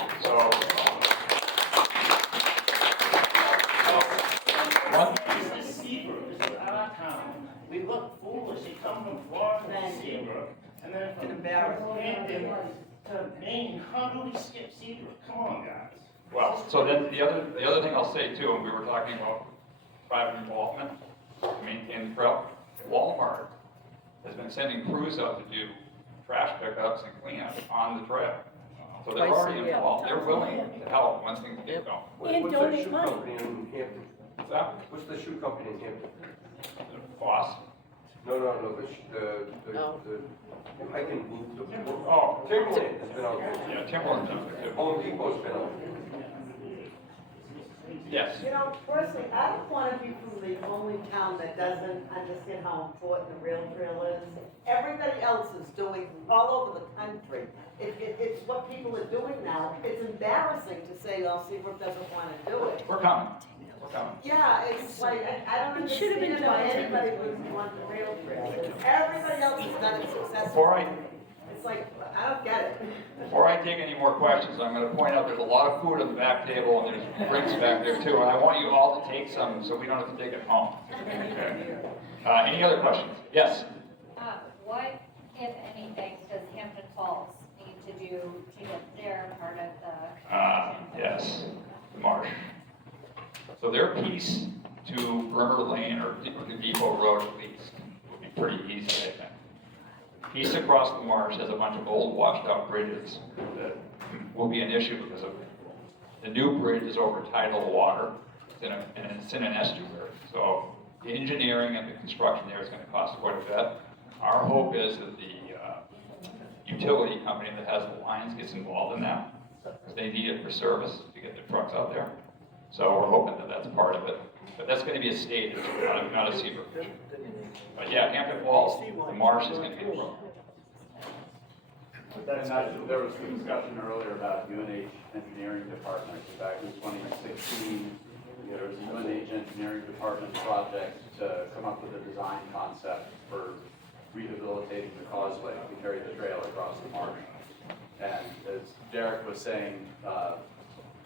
This is Seabrook, this is our town. We look foolish, you come from Florida to Seabrook, and then from Hampton to Maine, how do we skip Seabrook? Come on, guys. Well, so then the other thing I'll say too, and we were talking about private involvement to maintain the trail. Walmart has been sending crews out to do trash pickups and cleanup on the trail. So they're already involved. They're willing to help once things get going. And What's donate that shoe money. company in Hampton? What's that? What's the shoe company in Hampton? Boss. No, the hiking boot. Oh, Timberland has been out there. Yeah, Timberland's done it too. Home Depot's been out there. Yes. Personally, I don't want to be from the only town that doesn't understand how important the rail trail is. Everybody else is doing all over the country. It's what people are doing now. It's embarrassing to say, oh, Seabrook doesn't want to do it. We're coming. We're coming. Yeah, it's like, I don't It should have been understand why done. anybody would want the rail trail. Everybody else has done it successfully. Before I It's like, I don't get it. Before I take any more questions, I'm going to point out there's a lot of food on the back table and there's drinks back there too, and I want you all to take some so we don't have to take it home. Okay. Any other questions? Yes? What, if anything, does Hampton Falls need to do to get their part of the? Yes, the Marsh. So their piece to River Lane or the Depot Road at least would be pretty easy, I think. Piece across the marsh has a bunch of old washed out bridges that will be an issue because of the new bridge is over tidal water and it's in an estuary. So the engineering and the construction there is going to cost quite a bit. Our hope is that the utility company that has the lines gets involved in that because they need it for service to get their trucks out there. So we're hoping that that's part of it. But that's going to be a state issue, not a Seabrook issue. But yeah, Hampton Falls, the marsh is going to be the problem. And there was some discussion earlier about UNH engineering department. Back in 2016, there was a UNH engineering department project to come up with a design concept for rehabilitating the causeway to carry the trail across the marsh. And as Derek was saying,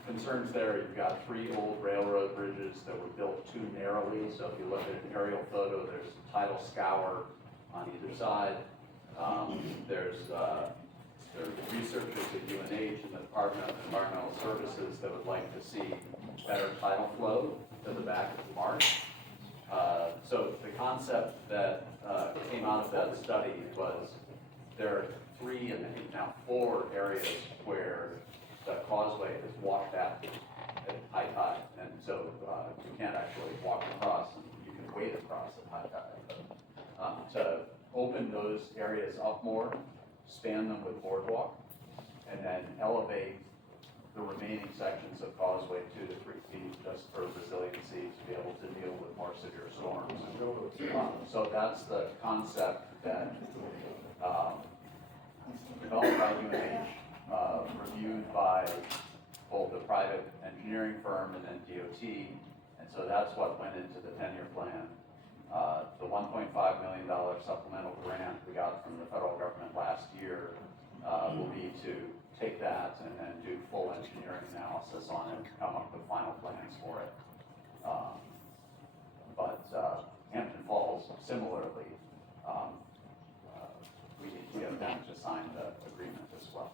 concerns there, you've got 3 old railroad bridges that were built too narrowly. So if you look at an aerial photo, there's tidal scour on either side. There's researchers at UNH and the Department of Environmental Services that would like to see better tidal flow to the back of the marsh. So the concept that came out of that study was there are 3 and I think now 4 areas where the causeway is washed out at high tide, and so you can't actually walk across, and you can wade across at high tide. To open those areas up more, span them with boardwalk, and then elevate the remaining sections of causeway 2 to 3 feet just for resiliency to be able to deal with more severe storms. So that's the concept that developed by UNH, reviewed by both the private engineering firm and then DOT, and so that's what went into the 10-year plan. The $1.5 million supplemental grant we got from the federal government last year will be to take that and then do full engineering analysis on it, come up with final plans for it. But Hampton Falls, similarly, we have them to sign the agreement as well.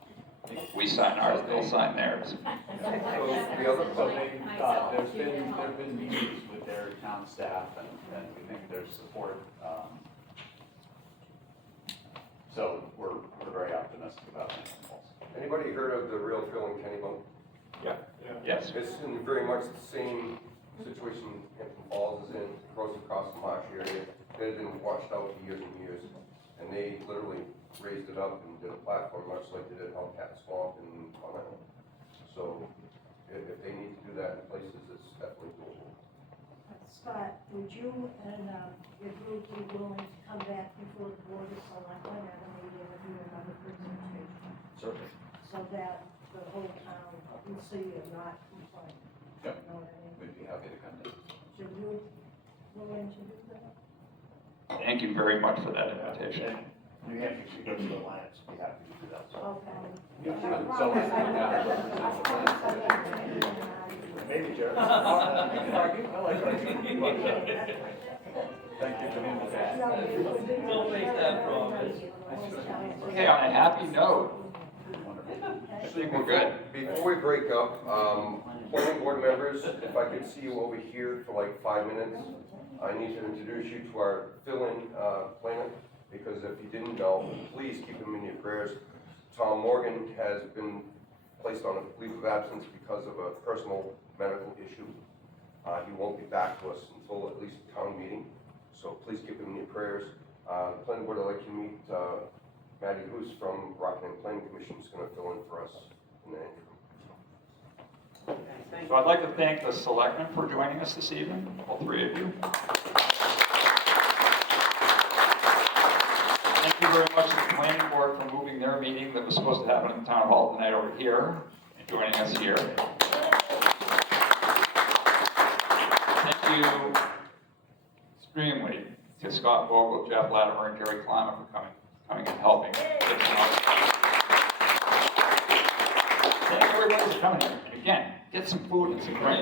We sign ours, they'll sign theirs. So there've been meetings with their town staff, and we think there's support. So we're very optimistic about Hampton Falls. Anybody heard of the rail trail in Kennybunk? Yeah. Yes. It's in very much the same situation Hampton Falls is in, goes across the Marsh area. It had been washed out for years and years, and they literally raised it up and did a platform much like they did at Hellcat Swamp in Continental. So if they need to do that in places, it's definitely doable. Scott, would you and your group be willing to come back before the board of selectmen at a meeting and do another presentation? Certainly. So that the whole town can see and not complain. Yep. You know what I mean? We'd be happy to come in. So you willing to do that? Thank you very much for that invitation. New Hampshire Seacoast Alliance, be happy to do that. Okay. So let's take that. Maybe, Jared. I like arguing. Thank you for the invitation. Don't make that promise. Okay, on a happy note, I think we're good. Before we break up, planning board members, if I could see you over here for like 5 minutes, I need to introduce you to our fill-in planner, because if you didn't know, please keep him in your prayers. Tom Morgan has been placed on a leave of absence because of a personal medical issue. He won't be back to us until at least town meeting, so please keep him in your prayers. The planning board, I'd like you to meet Maddie Hoos from Rockingham Planning Commission, is going to fill in for us in the interim. So I'd like to thank the selectmen for joining us this evening, all three of you. Thank you very much to the planning board for moving their meeting that was supposed to happen in the town hall tonight over here and joining us here. Thank you extremely to Scott Bogle, Jeff Lattimer, and Jerry Klima for coming and helping. Thank everybody for coming here. And again, get some food and some drinks.